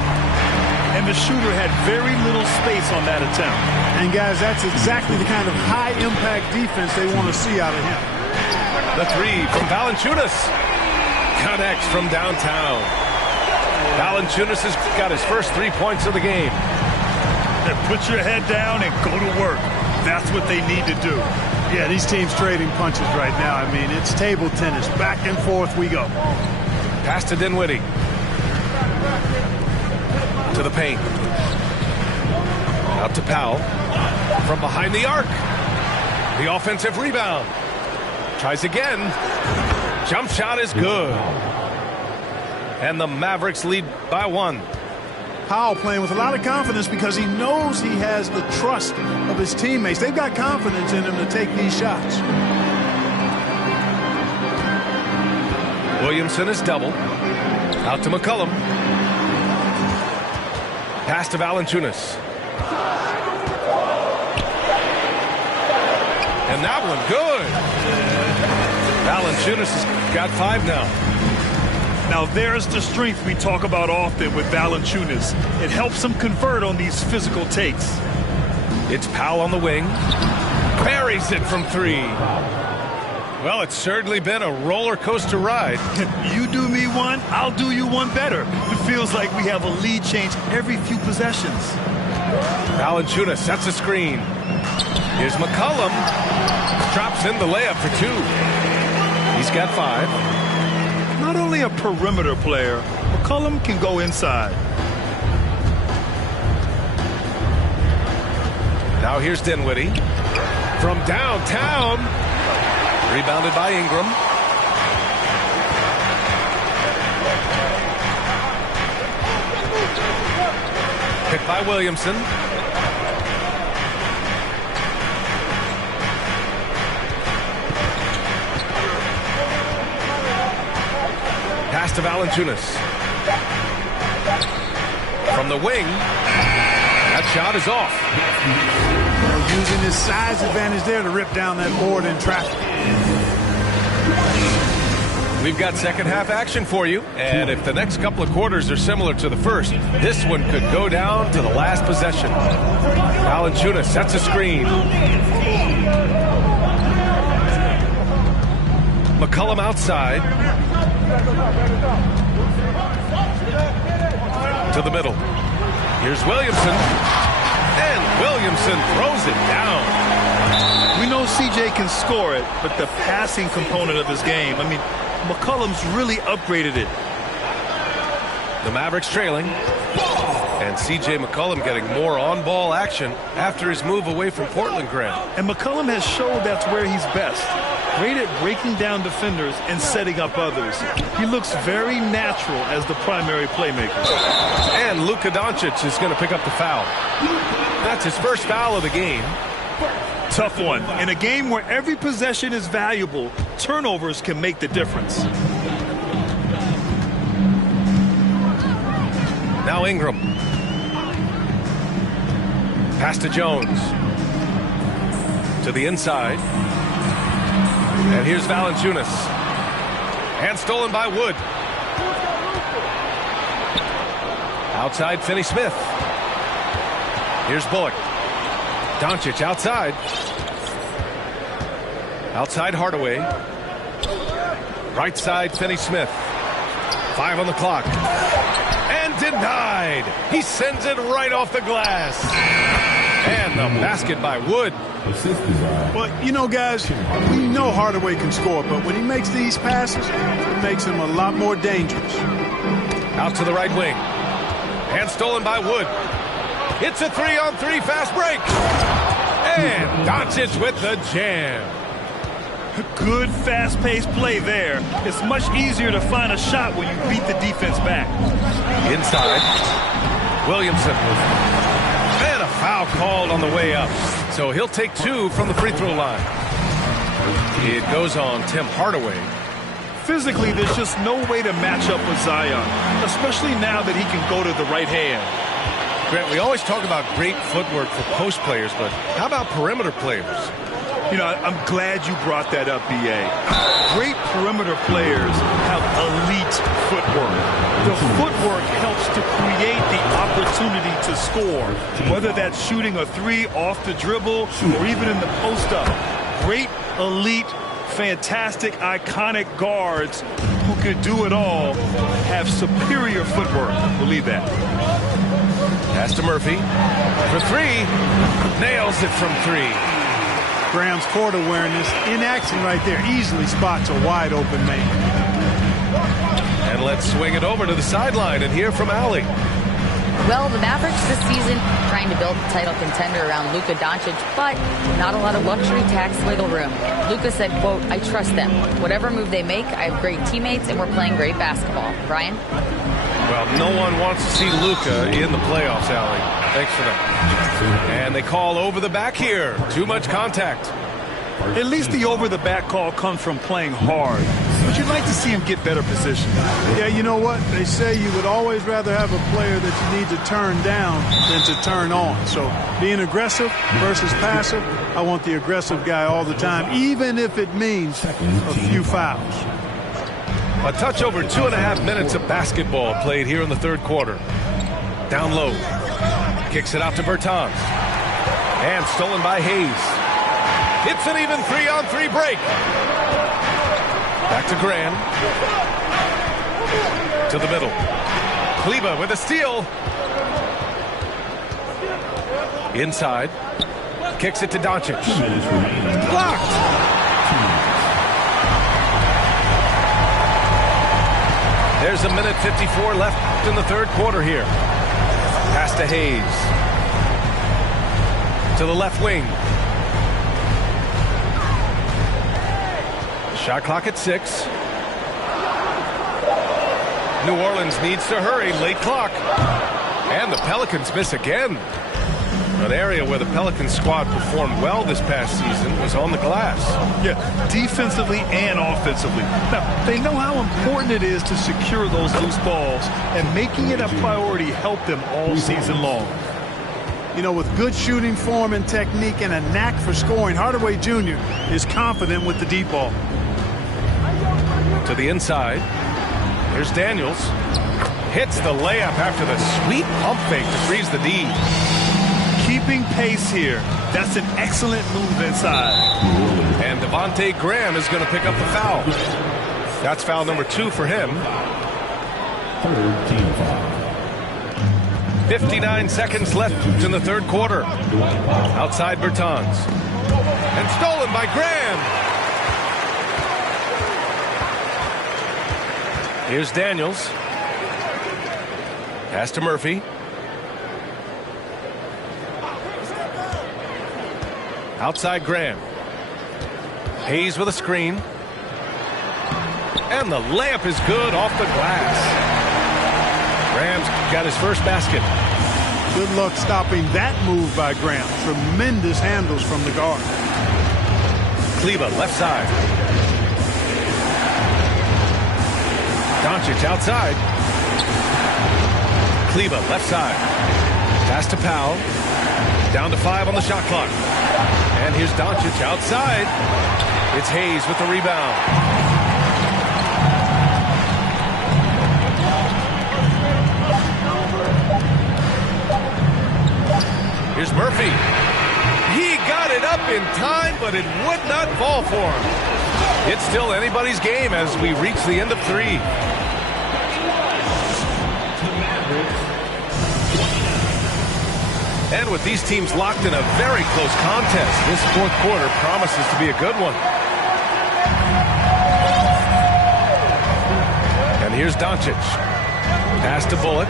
And the shooter had very little space on that attempt. And guys, that's exactly the kind of high-impact defense they want to see out of him. The 3 from Valanciunas. Connects from downtown. Valanciunas has got his first 3 points of the game. Put your head down and go to work. That's what they need to do. Yeah, these teams trading punches right now. I mean, it's table tennis. Back and forth we go. Pass to Dinwiddie. To the paint. Out to Powell. From behind the arc. The offensive rebound. Tries again. Jump shot is good. And the Mavericks lead by 1. Powell playing with a lot of confidence because he knows he has the trust of his teammates. They've got confidence in him to take these shots. Williamson is double. Out to McCollum. Pass to Valanciunas. And that one good. Valanciunas has got 5 now. Now there's the strength we talk about often with Valanciunas. It helps him convert on these physical takes. It's Powell on the wing. Buries it from 3. Well, it's certainly been a roller coaster ride. You do me one, I'll do you one better. It feels like we have a lead change every few possessions. Valanciunas sets a screen. Here's McCollum. Drops in the layup for 2. He's got 5. Not only a perimeter player, McCollum can go inside. Now here's Dinwiddie. From downtown. Rebounded by Ingram. Picked by Williamson. Pass to Valanciunas. From the wing. That shot is off. Using his size advantage there to rip down that board in traffic. We've got second half action for you. And if the next couple of quarters are similar to the first, this one could go down to the last possession. Valanciunas sets a screen. McCollum outside. To the middle. Here's Williamson. And Williamson throws it down. We know CJ can score it, but the passing component of his game, I mean, McCollum's really upgraded it. The Mavericks trailing. And C.J. McCollum getting more on-ball action after his move away from Portland, Grant. And McCollum has showed that's where he's best. Great at breaking down defenders and setting up others. He looks very natural as the primary playmaker. And Luka Doncic is going to pick up the foul. That's his first foul of the game. Tough one. In a game where every possession is valuable, turnovers can make the difference. Now Ingram. Pass to Jones. To the inside. And here's Valanciunas. And stolen by Wood. Outside Finney-Smith. Here's Bullock. Doncic outside. Outside Hardaway. Right side Finney-Smith. 5 on the clock. And denied. He sends it right off the glass. And the basket by Wood. Well, you know, guys, we know Hardaway can score, but when he makes these passes, it makes him a lot more dangerous. Out to the right wing. And stolen by Wood. It's a 3-on-3 fast break. And Doncic with the jam. Good fast-paced play there. It's much easier to find a shot when you beat the defense back. Inside. Williamson. And a foul called on the way up. So he'll take 2 from the free throw line. It goes on Tim Hardaway. Physically, there's just no way to match up with Zion, especially now that he can go to the right hand. Grant, we always talk about great footwork for post players, but how about perimeter players? You know, I'm glad you brought that up, B.A. Great perimeter players have elite footwork. The footwork helps to create the opportunity to score, whether that's shooting a 3 off the dribble or even in the post-up. Great, elite, fantastic, iconic guards who can do it all have superior footwork. Believe that. Pass to Murphy for 3. Nails it from 3. Graham's court awareness in action right there. Easily spots a wide open man. And let's swing it over to the sideline and hear from Allie. Well, the Mavericks this season trying to build a title contender around Luka Doncic, but not a lot of luxury tax wiggle room. Luka said, quote, "I trust them. Whatever move they make, I have great teammates and we're playing great basketball." Brian? Well, no one wants to see Luka in the playoffs, Allie. Thanks for that. And they call over the back here. Too much contact. At least the over-the-back call comes from playing hard. But you'd like to see him get better position. Yeah, you know what? They say you would always rather have a player that you need to turn down than to turn on. So being aggressive versus passive, I want the aggressive guy all the time, even if it means a few fouls. A touch over 2.5 minutes of basketball played here in the third quarter. Down low. Kicks it out to Bertans. And stolen by Hayes. It's an even 3-on-3 break. Back to Graham. To the middle. Kleba with a steal. Inside. Kicks it to Doncic. Blocked. There's a minute 54 left in the third quarter here. Pass to Hayes. To the left wing. Shot clock at 6. New Orleans needs to hurry. Late clock. And the Pelicans miss again. An area where the Pelicans squad performed well this past season was on the glass. Yeah, defensively and offensively. Now, they know how important it is to secure those loose balls, and making it a priority helped them all season long. You know, with good shooting form and technique and a knack for scoring, Hardaway Jr. is confident with the deep ball. To the inside. Here's Daniels. Hits the layup after the sweet pump fake to freeze the D. Keeping pace here. That's an excellent move inside. And Devontae Graham is going to pick up the foul. That's foul number 2 for him. 59 seconds left in the third quarter. Outside Bertans. And stolen by Graham. Here's Daniels. Pass to Murphy. Outside Graham. Hayes with a screen. And the layup is good off the glass. Graham's got his first basket. Good luck stopping that move by Graham. Tremendous handles from the guard. Kleba left side. Doncic outside. Kleba left side. Pass to Powell. Down to 5 on the shot clock. And here's Doncic outside. It's Hayes with the rebound. Here's Murphy. He got it up in time, but it would not fall for him. It's still anybody's game as we reach the end of 3. And with these teams locked in a very close contest, this fourth quarter promises to be a good one. And here's Doncic. Pass to Bullock.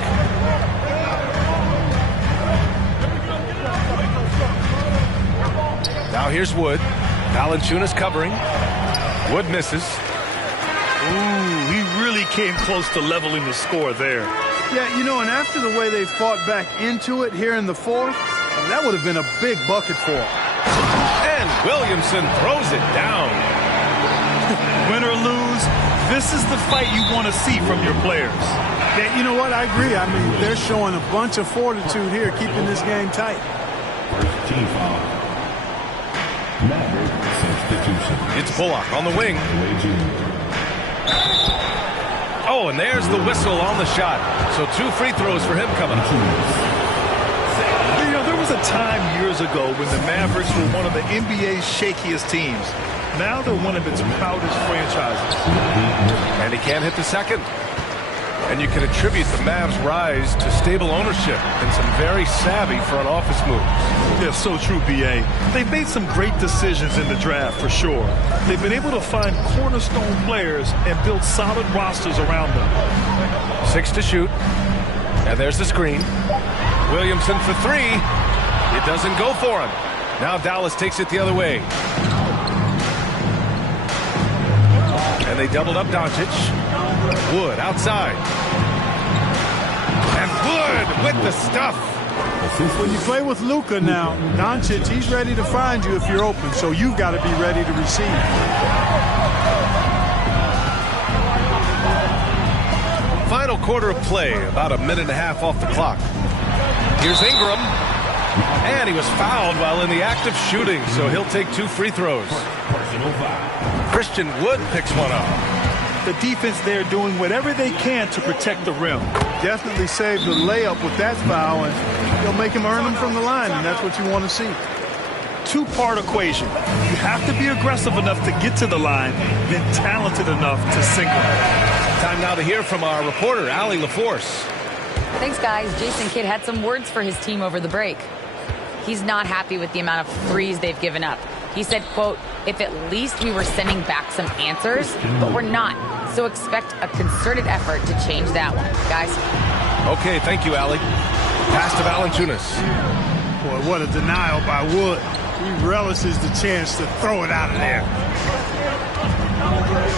Now here's Wood. Valanciunas covering. Wood misses. Ooh, he really came close to leveling the score there. Yeah, you know, and after the way they fought back into it here in the fourth, that would have been a big bucket for them. And Williamson throws it down. Win or lose, this is the fight you want to see from your players. Yeah, you know what? I agree. I mean, they're showing a bunch of fortitude here, keeping this game tight. First team foul. Maverick substitution. It's Bullock on the wing. Oh, and there's the whistle on the shot. So 2 free throws for him coming up. You know, there was a time years ago when the Mavericks were one of the NBA's shakiest teams. Now they're one of its proudest franchises. And he can't hit the second. And you can attribute the Mavs' rise to stable ownership and some very savvy front office moves. Yeah, so true, B.A. They've made some great decisions in the draft, for sure. They've been able to find cornerstone players and build solid rosters around them. 6 to shoot. And there's the screen. Williamson for 3. It doesn't go for him. Now Dallas takes it the other way. And they doubled up Doncic. Wood outside. And Wood with the stuff. When you play with Luka now, Doncic, he's ready to find you if you're open, so you've got to be ready to receive. Final quarter of play, about a minute and a half off the clock. Here's Ingram. And he was fouled while in the act of shooting, so he'll take 2 free throws. Christian Wood picks one up. The defense there doing whatever they can to protect the rim. Definitely saved the layup with that foul, and they'll make him earn them from the line, and that's what you want to see. 2-part equation. You have to be aggressive enough to get to the line, then talented enough to sink them. Time now to hear from our reporter, Allie LaForce. Thanks, guys. Jason Kidd had some words for his team over the break. He's not happy with the amount of threes they've given up. He said, quote, if at least we were sending back some answers, but we're not. So expect a concerted effort to change that one. Guys? Okay, thank you, Allie. Pass to Valanciunas. Boy, what a denial by Wood. He relishes the chance to throw it out of there.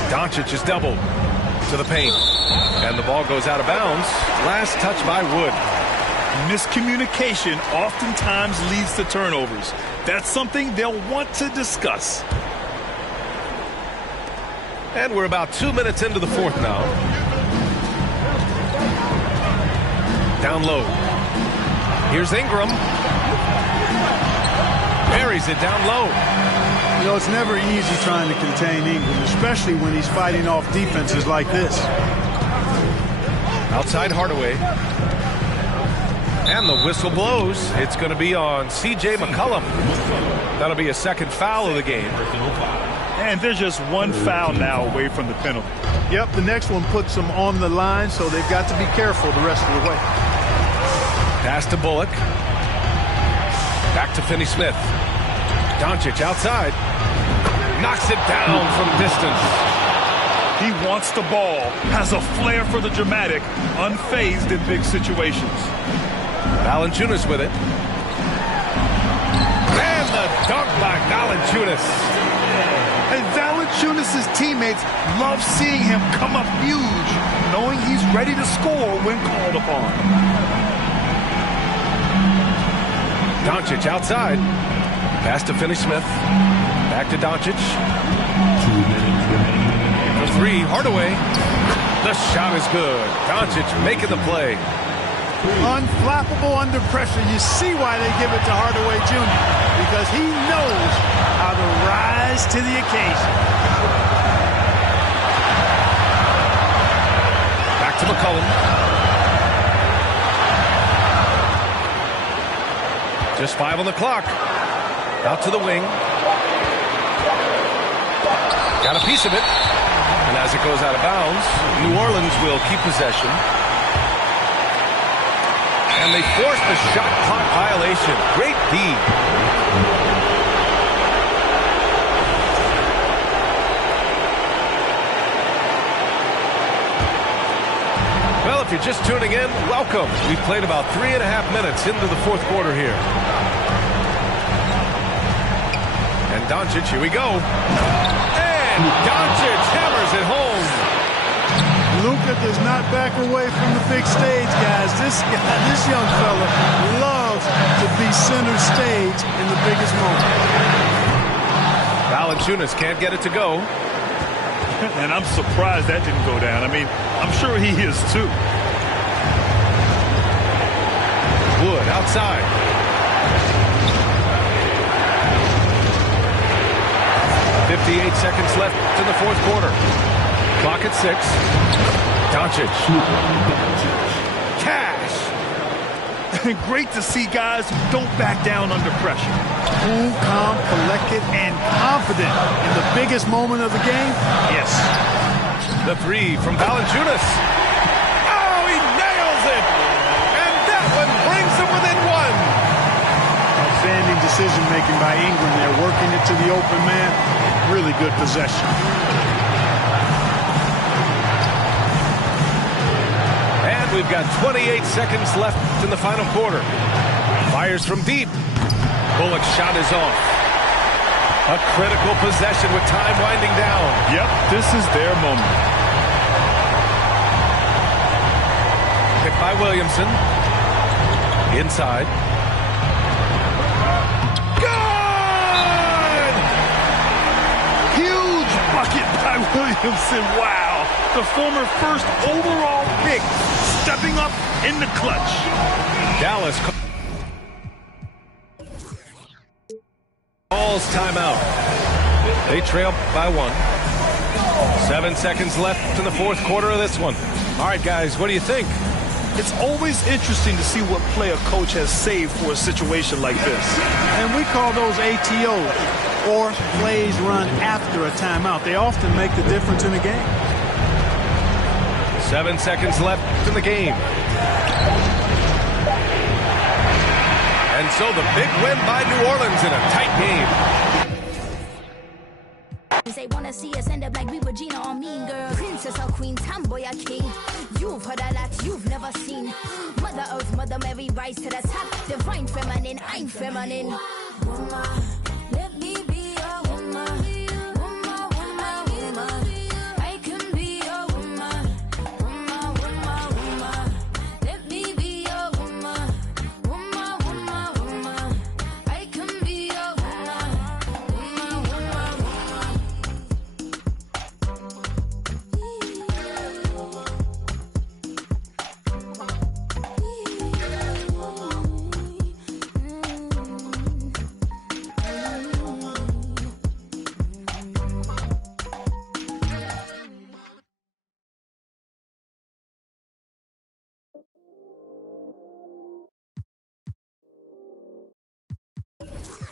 Doncic is doubled to the paint. And the ball goes out of bounds. Last touch by Wood. Miscommunication oftentimes leads to turnovers. That's something they'll want to discuss. And we're about 2 minutes into the fourth now. Down low. Here's Ingram. Buries it down low. You know, it's never easy trying to contain Ingram, especially when he's fighting off defenses like this. Outside Hardaway. And the whistle blows. It's going to be on C.J. McCollum. That'll be a second foul of the game. And they're just 1 foul now away from the penalty. Yep, the next one puts them on the line, so they've got to be careful the rest of the way. Pass to Bullock. Back to Finney-Smith. Doncic outside. Knocks it down from distance. He wants the ball, has a flair for the dramatic, unfazed in big situations. Valanciunas with it. And the dunk by Valanciunas. And Valanciunas' teammates love seeing him come up huge, knowing he's ready to score when called upon. Doncic outside. Pass to Finney-Smith. Back to Doncic. 2 minutes remaining. The three, Hardaway. The shot is good. Doncic making the play. Unflappable under pressure. You see why they give it to Hardaway Jr. because he knows how to rise to the occasion. Back to McCollum. Just 5 on the clock. Out to the wing. Got a piece of it. And as it goes out of bounds, New Orleans will keep possession. And they force the shot clock violation. Great D. Well, if you're just tuning in, welcome. We've played about 3.5 minutes into the fourth quarter here. And Doncic, here we go. And Doncic hammers it home. Luka does not back away from the big stage, guys. This young fella loves to be center stage in the biggest moment. Valanciunas can't get it to go. And I'm surprised that didn't go down. I mean, I'm sure he is too. Wood outside. .58 seconds left in the fourth quarter. Clock at 6. Doncic. Cash. Great to see guys who don't back down under pressure. Cool, calm, collected, and confident in the biggest moment of the game. Yes. The three from Valanciunas. Oh, he nails it. And that one brings them within 1. Outstanding decision-making by Ingram there, working it to the open man. Really good possession. And we've got 28 seconds left in the final quarter. Fires from deep. Bullock's shot is off. A critical possession with time winding down. Yep, this is their moment. Picked by Williamson. Inside. Good! Huge bucket by Williamson. Wow. The former first overall pick stepping up in the clutch. Dallas calls timeout. They trail by 1. 7 seconds left in the fourth quarter of this one. All right, guys, what do you think? It's always interesting to see what play a coach has saved for a situation like this. And we call those ATOs, or plays run after a timeout. They often make the difference in a game. 7 seconds left in the game. And so the big win by New Orleans in a tight game. They wanna see us end up like we were Gina or Mean Girl. Princess or queen, tomboy or king. You've heard a lot you've never seen. Mother Earth, Mother Mary, rise to the top. Divine feminine, I'm feminine. Woman, let me be a woman. Woman, woman, woman. I can be a woman. Woman, woman, woman. Let me be a woman. Woman, woman, woman. I can be a woman. Woman, woman, woman.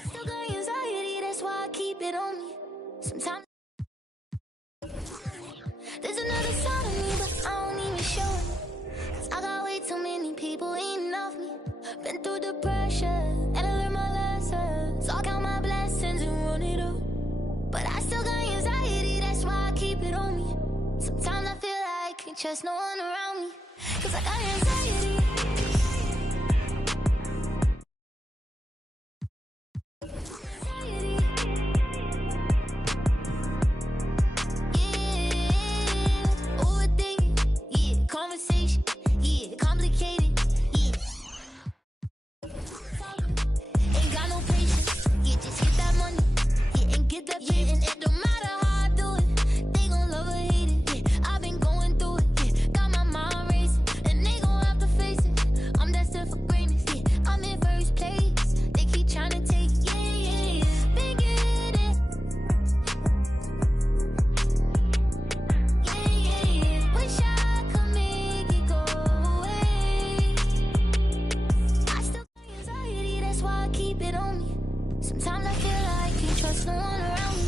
Still got anxiety, that's why I keep it on me. Sometimes there's another side of me, but I don't even show it. 'Cause I got way too many people eating off me. Been through the pressure, and I learned my lessons. So I count my blessings and run it up. But I still got anxiety, that's why I keep it on me. can't trust no one around me. Cause I got anxiety. Yeah, overthinking. Yeah, conversation. Yeah, complicated. Yeah. Ain't got no patience. Yeah, just get that money. Yeah, and get that pay. And it don't matter how I do it. They gon' love or hate it. Yeah, I've been going through it. Yeah, got my mind racing. And they gon' have to face it. I'm destined for greatness. Yeah, I'm in first place. They keep trying to take it. Yeah, yeah, yeah. Been getting it. Yeah, yeah, yeah. Wish I could make it go away. I still got anxiety, that's why I keep it on me. Sometimes I feel like I can't trust no one around me.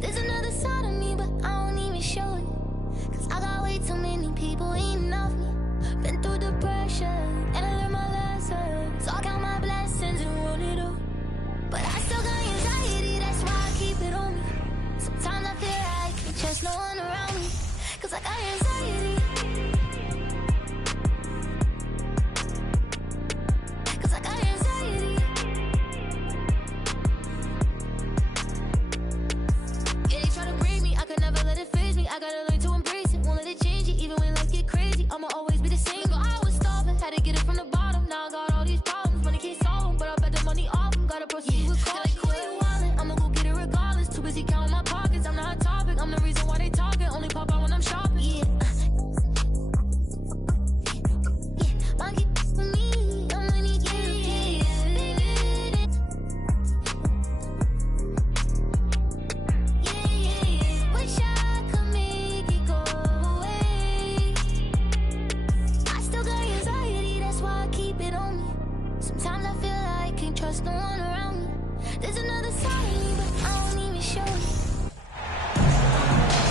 There's another side of me, but I don't even show it. Cause I got way too many people eating off me. Been through depression, and I learned my lesson. So I count my blessings and run it up. But I still got anxiety, that's why I keep it on me. Sometimes I feel like I can't trust no one around me. Cause I got anxiety. Cause I got anxiety. Yeah, they try to break me, I could never let it phase me. I gotta learn to embrace it, won't let it change it. Even when life get crazy, I'ma always be the same. Remember I was starving, had to get it from the bottom. Now I got all these problems, money can't solve them. But I bet the money off them, gotta proceed with caution. Like, who you wildin'? I'ma go get it regardless. Too busy counting my pockets, I'm the hot topic. I'm the reason why they talking, only pop out when I'm shopping. Yeah. Monkey with me, I'm money, yeah. Yeah, yeah. Wish I could make it go away. I still got anxiety, that's why I keep it on me. Sometimes I feel like I can't trust no one around me. There's another side of me, but I don't even show it.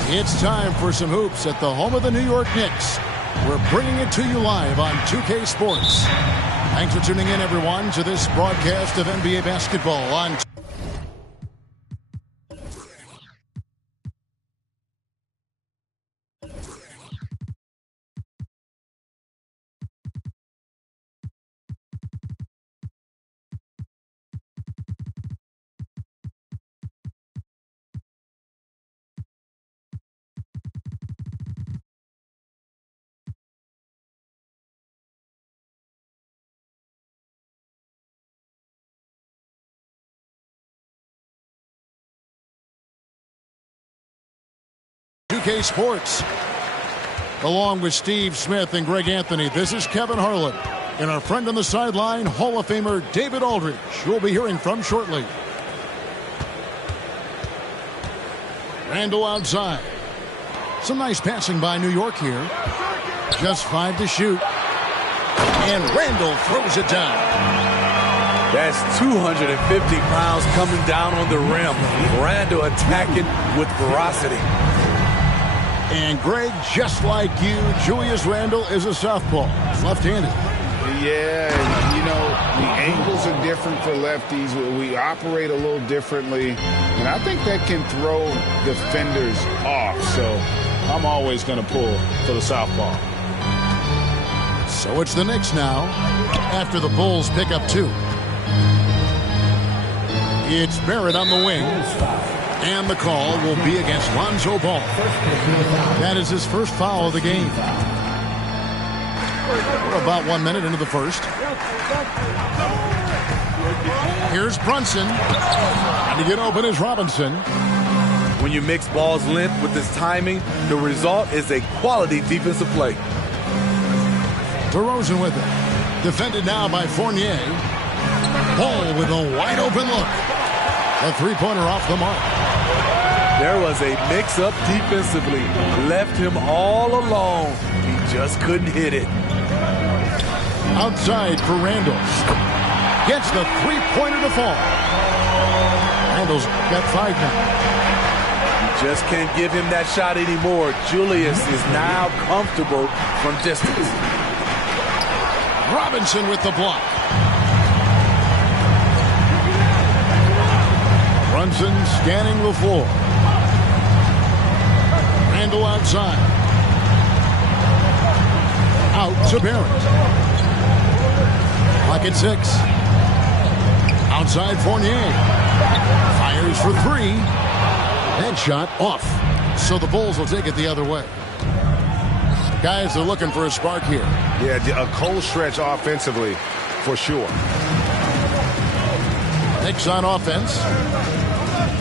It's time for some hoops at the home of the New York Knicks. We're bringing it to you live on 2K Sports. Thanks for tuning in, everyone, to this broadcast of NBA basketball on 2K Sports. Along with Steve Smith and Greg Anthony, this is Kevin Harlan. And our friend on the sideline, Hall of Famer David Aldridge, who we'll be hearing from shortly. Randall outside. Some nice passing by New York here. Just 5 to shoot. And Randall throws it down. That's 250 pounds coming down on the rim. Randall attacking with ferocity. And Greg, just like you, Julius Randall is a southpaw, left-handed. Yeah, you know, the angles are different for lefties. We operate a little differently, and I think that can throw defenders off. So I'm always going to pull for the southpaw. So it's the Knicks now, after the Bulls pick up 2. It's Barrett on the wing. And the call will be against Lonzo Ball. That is his first foul of the game. We're about 1 minute into the first. Here's Brunson. And to get open is Robinson. When you mix Ball's length with his timing, the result is a quality defensive play. DeRozan with it. Defended now by Fournier. Ball with a wide open look. A three-pointer off the mark. There was a mix-up defensively. Left him all alone. He just couldn't hit it. Outside for Randall. Gets the three-pointer to fall. Randall's got 5 now. You just can't give him that shot anymore. Julius is now comfortable from distance. Robinson with the block. Brunson scanning the floor. Randall outside. Out to Barrett. Clock at 6. Outside Fournier. Fires for 3. That shot off. So the Bulls will take it the other way. Guys are looking for a spark here. Yeah, a cold stretch offensively for sure. Knicks on offense.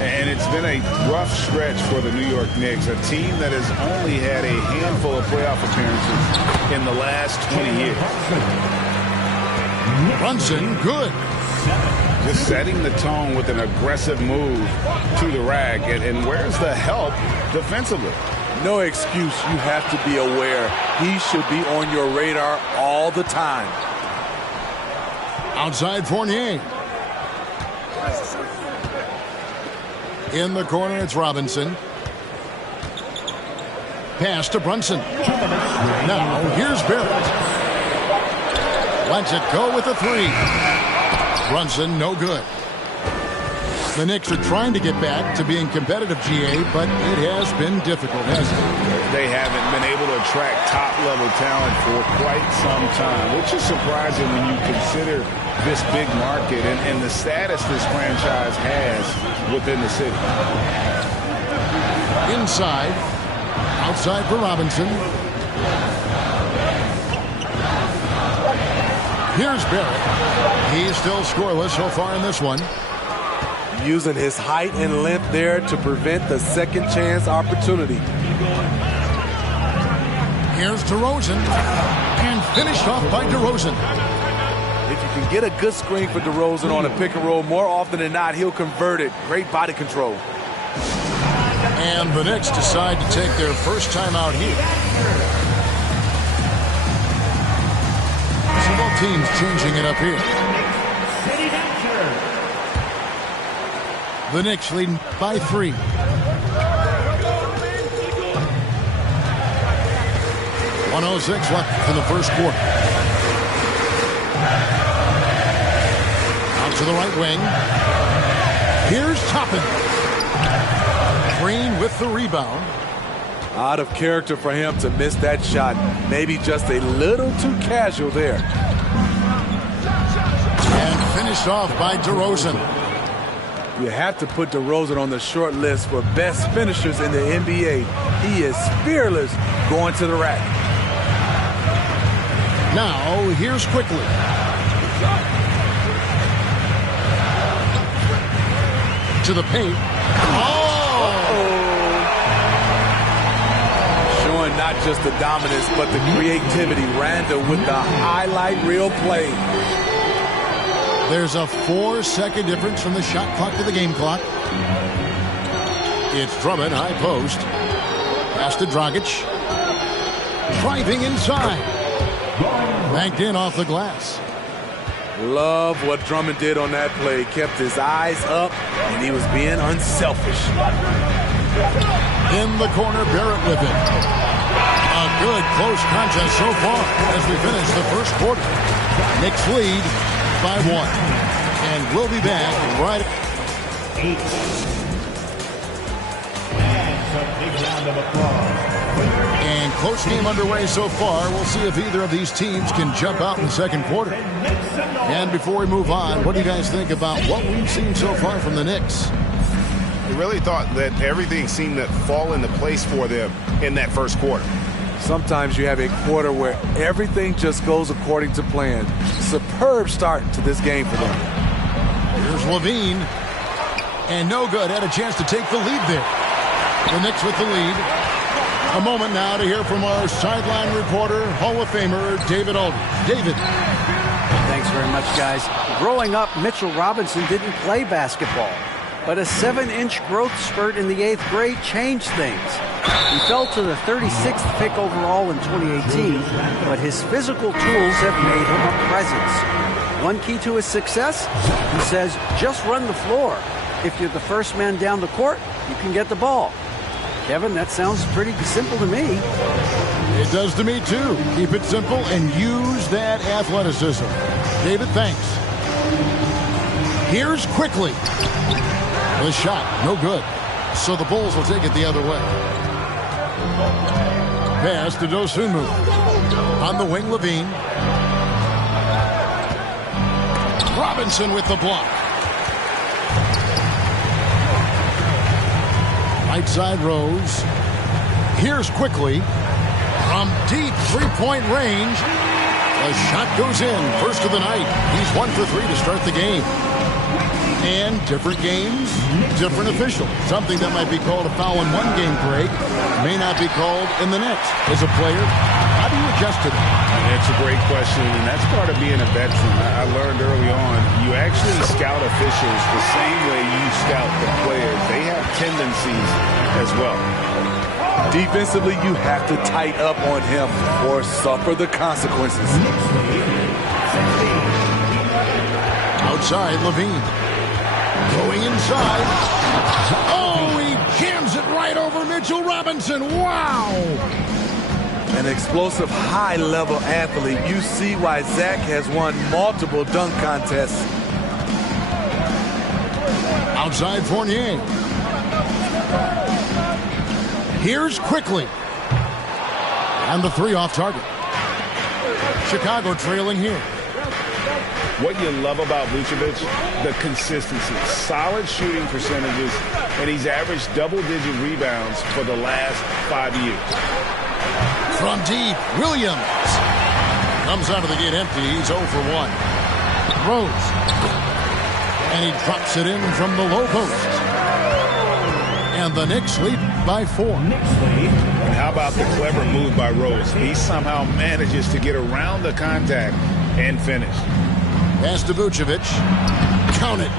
And it's been a rough stretch for the New York Knicks, a team that has only had a handful of playoff appearances in the last 20 years. Brunson, good. Just setting the tone with an aggressive move to the rack. And where's the help defensively? No excuse. You have to be aware. He should be on your radar all the time. Outside Fournier. In the corner, it's Robinson. Pass to Brunson. Now, here's Barrett. Lets it go with a 3. Brunson, no good. The Knicks are trying to get back to being competitive, GA, but it has been difficult, hasn't it? They haven't been able to attract top-level talent for quite some time, which is surprising when you consider this big market and the status this franchise has within the city. Inside. Outside for Robinson. Here's Barrett. He's still scoreless so far in this one. Using his height and length there to prevent the second chance opportunity. Here's DeRozan. And finished off by DeRozan. If you can get a good screen for DeRozan on a pick and roll, more often than not, he'll convert it. Great body control. And the Knicks decide to take their first time out here. So both teams changing it up here. The Knicks leading by 3. .106 left in the first quarter. Out to the right wing. Here's Toppin. Green with the rebound. Out of character for him to miss that shot. Maybe just a little too casual there. And finished off by DeRozan. You have to put DeRozan on the short list for best finishers in the NBA. He is fearless going to the rack. Now, here's Quickly. To the paint. Showing not just the dominance, but the creativity. Randall with the highlight reel play. There's a 4-second difference from the shot clock to the game clock. It's Drummond, high post. Pass to Dragic. Driving inside. Banked in off the glass. Love what Drummond did on that play. Kept his eyes up, and he was being unselfish. In the corner, Barrett with it. A good close contest so far as we finish the first quarter. Knicks lead by 1. And we'll be back right. And a big round of applause. And close game underway so far. We'll see if either of these teams can jump out in the second quarter. And before we move on, what do you guys think about what we've seen so far from the Knicks? I really thought that everything seemed to fall into place for them in that first quarter. Sometimes you have a quarter where everything just goes according to plan. Superb start to this game for them. Here's Levine. And no good. Had a chance to take the lead there. The Knicks with the lead. A moment now to hear from our sideline reporter, Hall of Famer, David Aldridge. David. Thanks very much, guys. Growing up, Mitchell Robinson didn't play basketball, but a 7-inch growth spurt in the 8th grade changed things. He fell to the 36th pick overall in 2018, but his physical tools have made him a presence. One key to his success, he says, just run the floor. If you're the first man down the court, you can get the ball. Kevin, that sounds pretty simple to me. It does to me, too. Keep it simple and use that athleticism. David, thanks. Here's Quickly. The shot, no good. So the Bulls will take it the other way. Pass to Dosunmu. On the wing, Levine. Robinson with the block. Right side, Rose. Here's quickly. From deep three-point range. The shot goes in. First of the night. He's 1 for 3 to start the game. And different games, different official. Something that might be called a foul in one game, Greg, may not be called in the next. As a player, how do you adjust to that? That's a great question, and that's part of being a veteran. I learned early on, you actually scout officials the same way you scout the players. They have tendencies as well. Defensively, you have to tight up on him or suffer the consequences. Outside, Levine. Going inside. Oh, he jams it right over Mitchell Robinson. Wow! An explosive, high-level athlete. You see why Zach has won multiple dunk contests. Outside, Fournier. Here's quickly. And the three off target. Chicago trailing here. What you love about Vucevic, the consistency, solid shooting percentages, and he's averaged double-digit rebounds for the last 5 years. From deep, Williams. Comes out of the gate empty. He's 0 for 1. Rose. And he drops it in from the low post. And the Knicks lead by 4. And how about the clever move by Rose? He somehow manages to get around the contact and finish. Pass to Vucevic. Count it.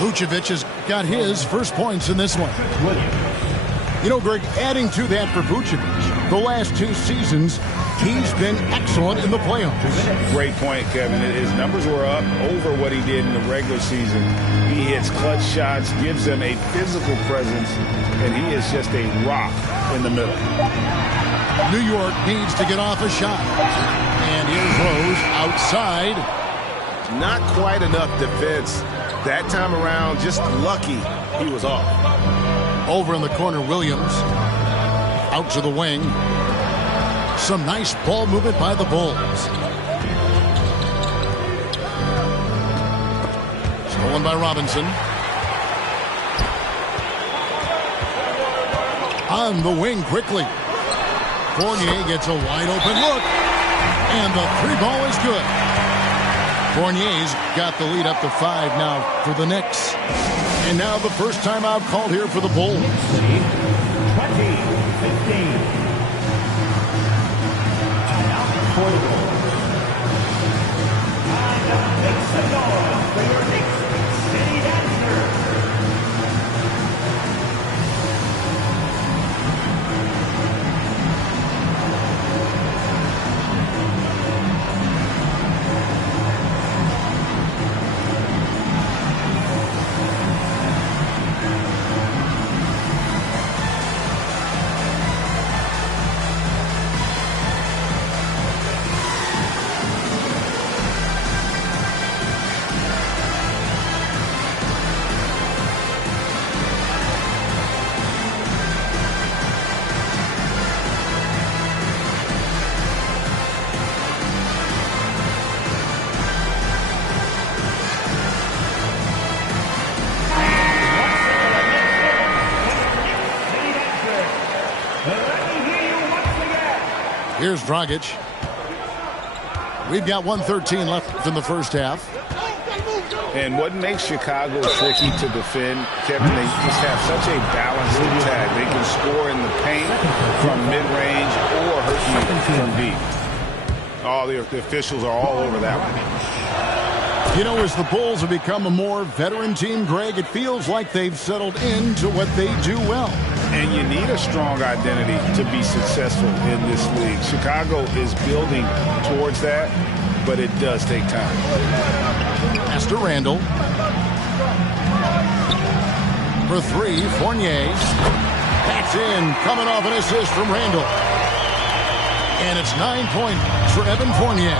Vucevic has got his first points in this one. You know, Greg, adding to that for Vucevic, the last 2 seasons, he's been excellent in the playoffs. Great point, Kevin. His numbers were up over what he did in the regular season. He hits clutch shots, gives them a physical presence, and he is just a rock in the middle. New York needs to get off a shot. And here's Rose outside. Not quite enough defense that time around. Just lucky he was off. Over in the corner, Williams. Out to the wing. Some nice ball movement by the Bulls. Stolen by Robinson. On the wing quickly. Fournier gets a wide open look. And the 3-ball is good. Fournier's got the lead up to 5 now for the Knicks. And now the first timeout called here for the Bulls. 20-15. Timeout for the Bulls. And make some noise for your Knicks City Dancer. Here's Dragic. We've got 1:13 left in the first half. And what makes Chicago tricky to defend, Kevin, they just have such a balanced attack. They can score in the paint from mid-range or hurt you from deep. All the officials are all over that one. You know, as the Bulls have become a more veteran team, Greg, it feels like they've settled into what they do well. And you need a strong identity to be successful in this league. Chicago is building towards that, but it does take time. Pass to Randall. For 3, Fournier. That's in, coming off an assist from Randall. And it's 9 points for Evan Fournier.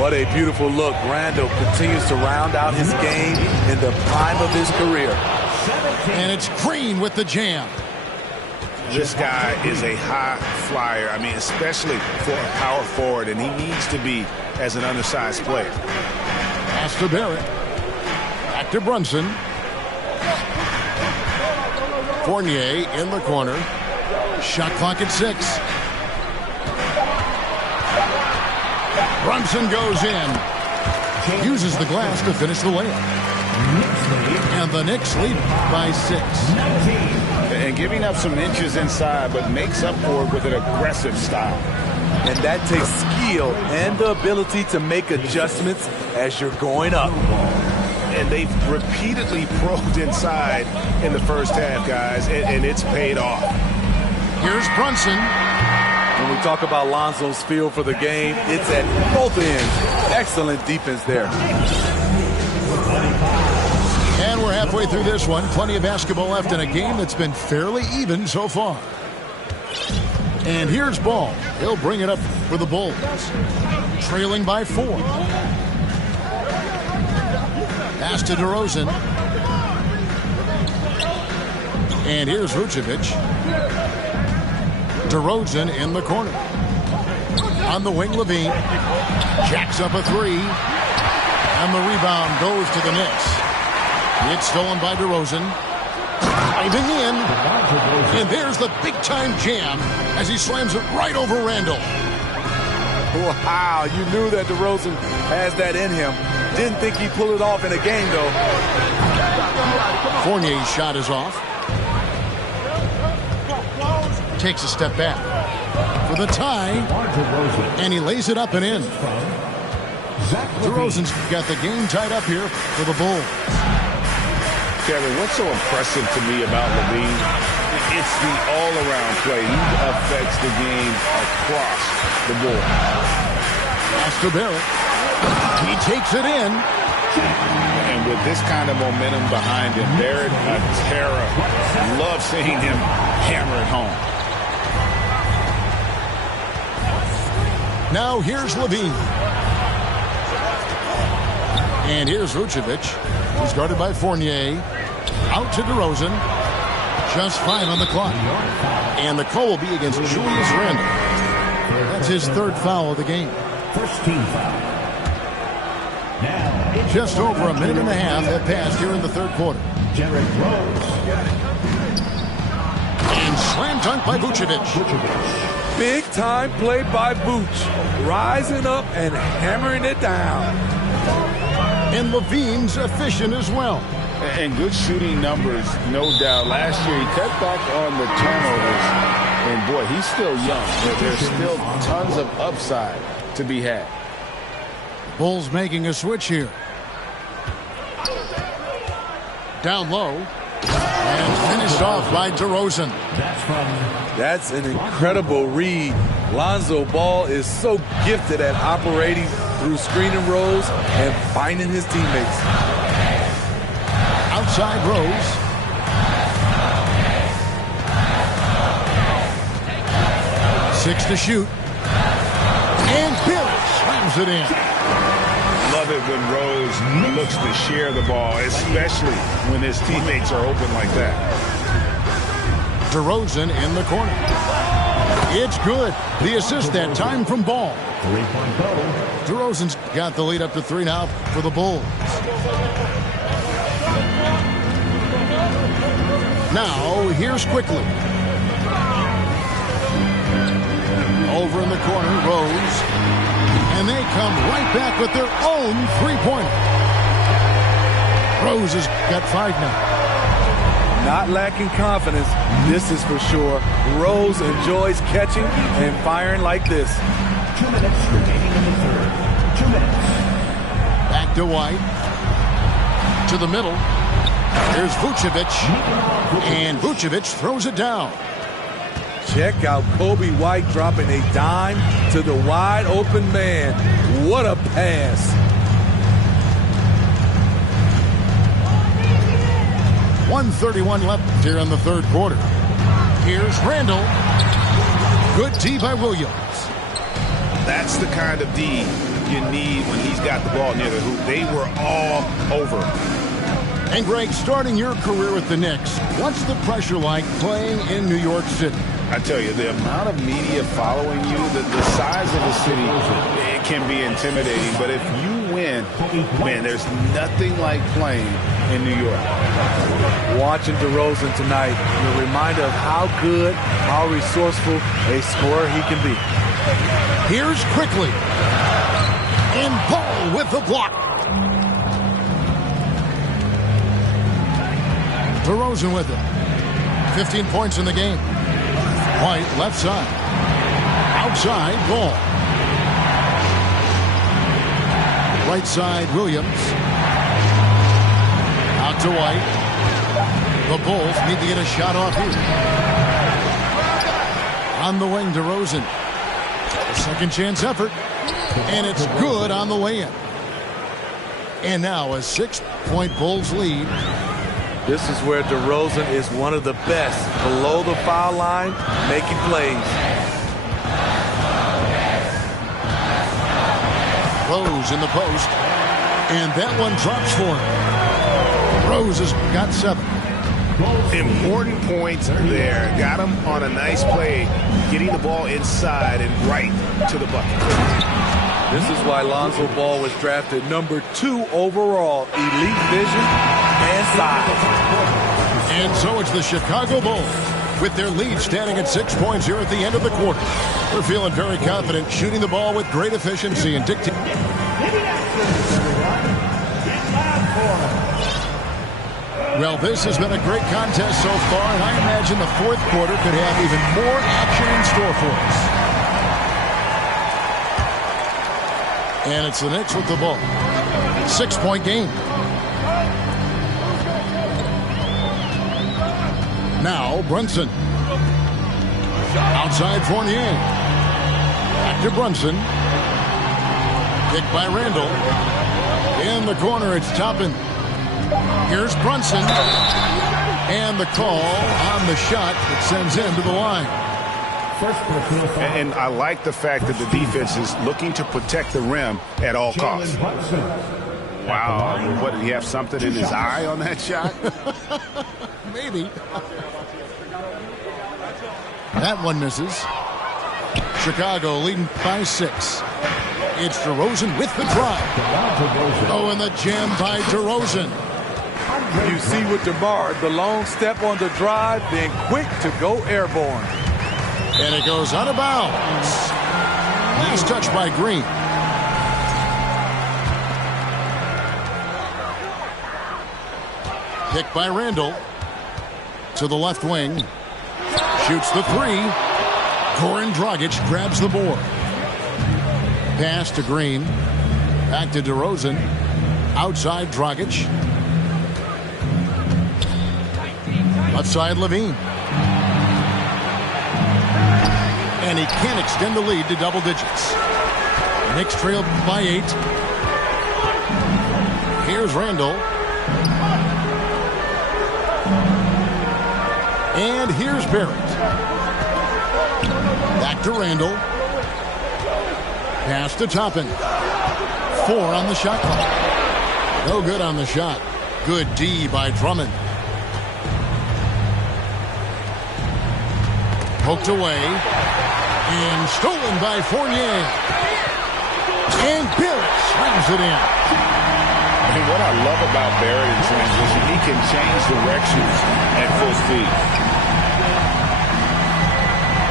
What a beautiful look. Randall continues to round out his game in the prime of his career. And it's Green with the jam. this guy is a high flyer. I mean, especially for a power forward, and he needs to be as an undersized player. Pass to Barrett. Back to Brunson. Fournier in the corner. Shot clock at 6. Brunson goes in. Uses the glass to finish the layup. And the Knicks lead by 6. And giving up some inches inside, but makes up for it with an aggressive style. And that takes skill and the ability to make adjustments as you're going up. And they've repeatedly probed inside in the first half, guys, and it's paid off. Here's Brunson. When we talk about Lonzo's feel for the game, it's at both ends. Excellent defense there. And we're halfway through this one. Plenty of basketball left in a game that's been fairly even so far. And here's Ball. He'll bring it up for the Bulls. Trailing by 4. Pass to DeRozan. And here's Vucevic. DeRozan in the corner. On the wing, Levine. Jacks up a 3. And the rebound goes to the Knicks. It's stolen by DeRozan. Diving in. And there's the big-time jam as he slams it right over Randall. Wow, you knew that DeRozan has that in him. Didn't think he'd pull it off in a game, though. Fournier's shot is off. Takes a step back for the tie. And he lays it up and in. DeRozan's got the game tied up here for the Bulls. Kevin, what's so impressive to me about Levine? It's the all-around play. He affects the game across the board. Pass to Barrett. He takes it in. And with this kind of momentum behind him, Barrett, a terror. Love seeing him hammer it home. Now here's Levine. And here's Vucevic, who's guarded by Fournier. Out to DeRozan. Just 5 on the clock. And the call will be against Julius Randle. That's his 3rd foul of the game. First team foul. Now, just over a minute and a half have passed here in the 3rd quarter. Derrick Rose. And slam dunk by Vucevic. Big time play by Vooch. Rising up and hammering it down. And Levine's efficient as well. And good shooting numbers, no doubt. Last year, he cut back on the turnovers. And, boy, he's still young. There's still tons of upside to be had. Bulls making a switch here. Down low. And finished off by DeRozan. That's an incredible read. Lonzo Ball is so gifted at operating through screen and rolls and finding his teammates. Outside Rose. Six to shoot. And Bill slams it in. Love it when Rose looks to share the ball, especially when his teammates are open like that. DeRozan in the corner. It's good. The assist that time from Ball. 3-point goal. DeRozan's got the lead up to 3 now for the Bulls. Now, here's Quickly. Over in the corner, Rose. And they come right back with their own 3-pointer. Rose has got 5 now. Not lacking confidence, this is for sure. Rose enjoys catching and firing like this. 2 minutes remaining in the 3rd. 2 minutes. Back to White. To the middle. Here's Vucevic. And Vucevic throws it down. Check out Kobe White dropping a dime to the wide open man. What a pass. .131 left here in the 3rd quarter. Here's Randall. Good D by Williams. That's the kind of D you need when he's got the ball near the hoop. They were all over. And Greg, starting your career with the Knicks, what's the pressure like playing in New York City? I tell you, the amount of media following you, the size of the city, it can be intimidating. But if you win, man, there's nothing like playing in New York. Watching DeRozan tonight, you're reminded of how good, how resourceful a scorer he can be. Here's Quickly. And Paul with the block. DeRozan with it. 15 points in the game. White left side. Outside Ball. Right side Williams. Out to White. The Bulls need to get a shot off here. On the wing, DeRozan. A second chance effort. And it's good on the way in. And now a 6-point Bulls lead. This is where DeRozan is one of the best below the foul line, making plays. Rose in the post. And that one drops for him. Rose has got 7. Important points there. Got him on a nice play, getting the ball inside and right to the bucket. This is why Lonzo Ball was drafted number 2 overall. Elite vision and size. And so it's the Chicago Bulls with their lead standing at 6 points here at the end of the quarter. They're feeling very confident, shooting the ball with great efficiency and dictating. Well, this has been a great contest so far, and I imagine the fourth quarter could have even more action in store for us. And it's the Knicks with the ball. 6-point game. Now Brunson. Outside Fournier. Back to Brunson. Kicked by Randall. In the corner, it's Toppin. Here's Brunson. And the call on the shot that sends him to the line. And I like the fact that the defense is looking to protect the rim at all costs. Wow. What, did he have something in his eye on that shot? Maybe. That one misses. Chicago leading by 6. It's DeRozan with the drive. Oh, and the jam by DeRozan. You see with DeMar, the long step on the drive, then quick to go airborne. And it goes out of bounds. Nice touch by Green. Picked by Randall. To the left wing. Shoots the 3. Goran Dragic grabs the board. Pass to Green. Back to DeRozan. Outside Dragic. Left side Levine. And he can't extend the lead to double digits. Knicks trailed by 8. Here's Randall. And here's Barrett. Back to Randall. Pass to Toppin. 4 on the shot clock. No good on the shot. Good D by Drummond. Poked away. And stolen by Fournier. And Barrett slams it in. And what I love about Barrett in transition, he can change directions at full speed.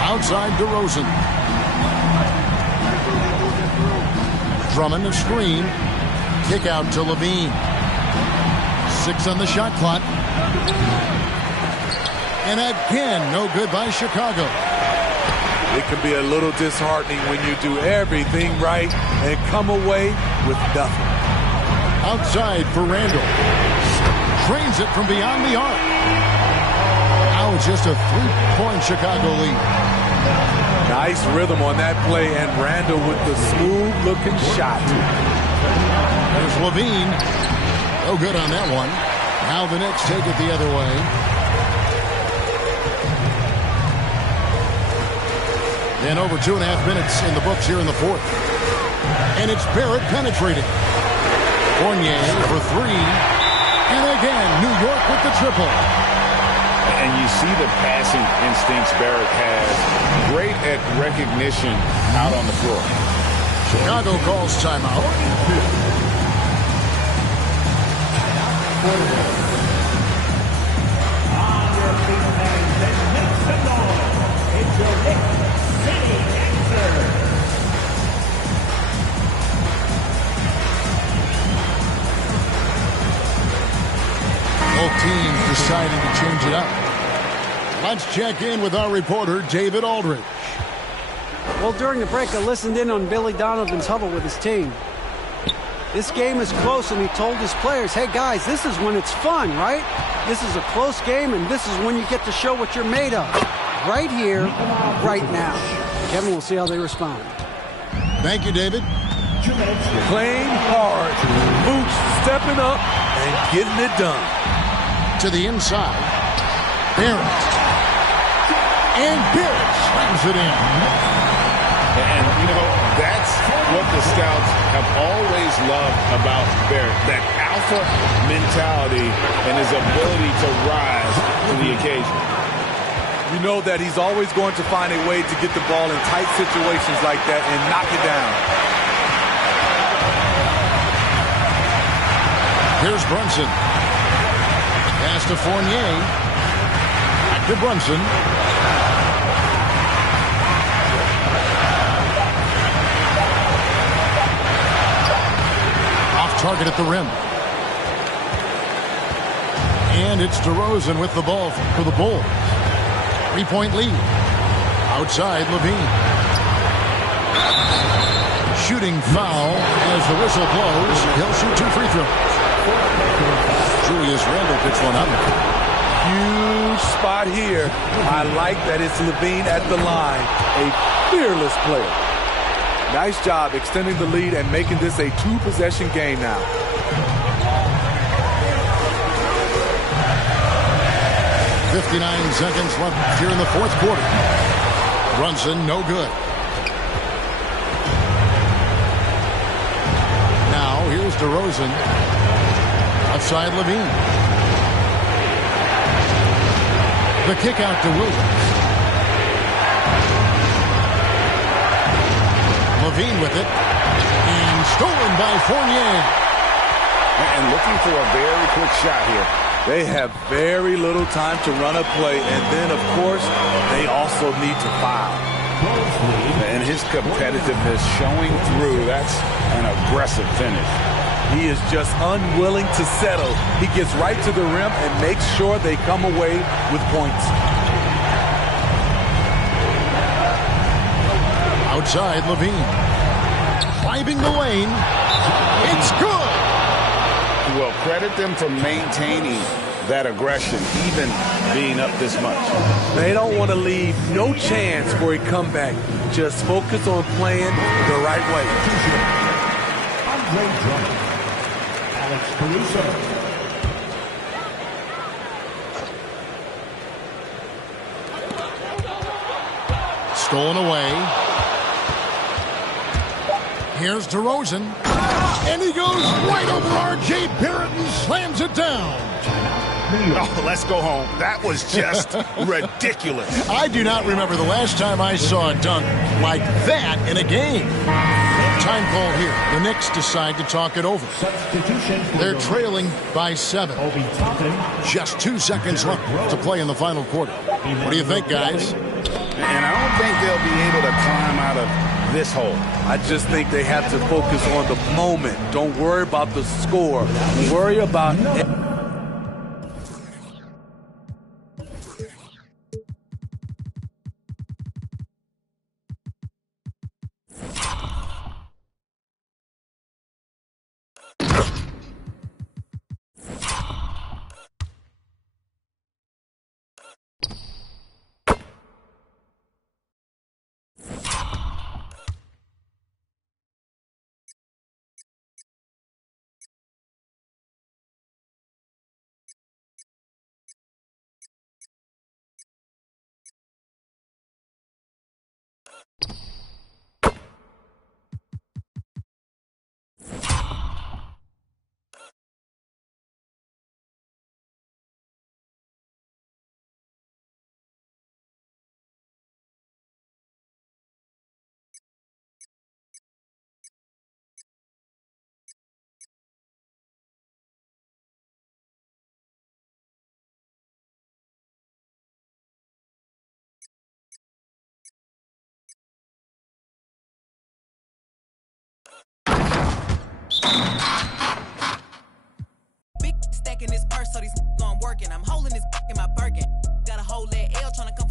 Outside DeRozan. Drummond a screen. Kick out to Levine. 6 on the shot clock. And again, no good by Chicago. It can be a little disheartening when you do everything right and come away with nothing. Outside for Randall. Trains it from beyond the arc. Now it's just a 3-point Chicago lead. Nice rhythm on that play, and Randall with the smooth-looking shot. There's Levine. No good on that one. Now the Knicks take it the other way. And over 2.5 minutes in the books here in the fourth. And it's Barrett penetrating. Fournier for 3. And again, New York with the triple. And you see the passing instincts Barrett has. Great at recognition out on the floor. Chicago calls timeout. Both teams deciding to change it up. Let's check in with our reporter, David Aldridge. Well, during the break, I listened in on Billy Donovan's huddle with his team. This game is close, and he told his players, hey, guys, this is when it's fun, right? This is a close game, and this is when you get to show what you're made of. Right here, right now. Kevin, we'll see how they respond. Thank you, David. Playing hard. Boots stepping up and getting it done. To the inside. Barrett. And Barrett slams it in. And, you know, that's what the scouts have always loved about Barrett. That alpha mentality and his ability to rise to the occasion. You know that he's always going to find a way to get the ball in tight situations like that and knock it down. Here's Brunson. Pass to Fournier. Back to Brunson. Off target at the rim. And it's DeRozan with the ball for the Bulls. 3-point lead. Outside, Levine. Shooting foul as the whistle blows. He'll shoot 2 free throws. Julius Randle picks one up. Huge spot here. I like that it's Levine at the line. A fearless player. Nice job extending the lead and making this a 2-possession game now. .59 seconds left here in the fourth quarter. Brunson, no good. Now, here's DeRozan. Outside Levine. The kick out to Williams. Levine with it. And stolen by Fournier. And looking for a very quick shot here. They have very little time to run a play, and then, of course, they also need to foul. And his competitiveness showing through. That's an aggressive finish. He is just unwilling to settle. He gets right to the rim and makes sure they come away with points. Outside, Levine. Climbing the lane. It's good. Well, credit them for maintaining that aggression, even being up this much. They don't want to leave no chance for a comeback. Just focus on playing the right way. Andre Drummond, Alex Caruso. Stolen away. Here's DeRozan. And he goes right over R.J. Barrett and slams it down. Oh, let's go home. That was just ridiculous. I do not remember the last time I saw a dunk like that in a game. Time call here. The Knicks decide to talk it over. They're trailing by 7. Just 2 seconds left to play in the final quarter. What do you think, guys? And I don't think they'll be able to climb out of this hole. I just think they have to focus on the moment. Don't worry about the score. Worry about stacking this purse, so these gon' working. I'm holding this in my Birkin. Got a whole leg L tryna come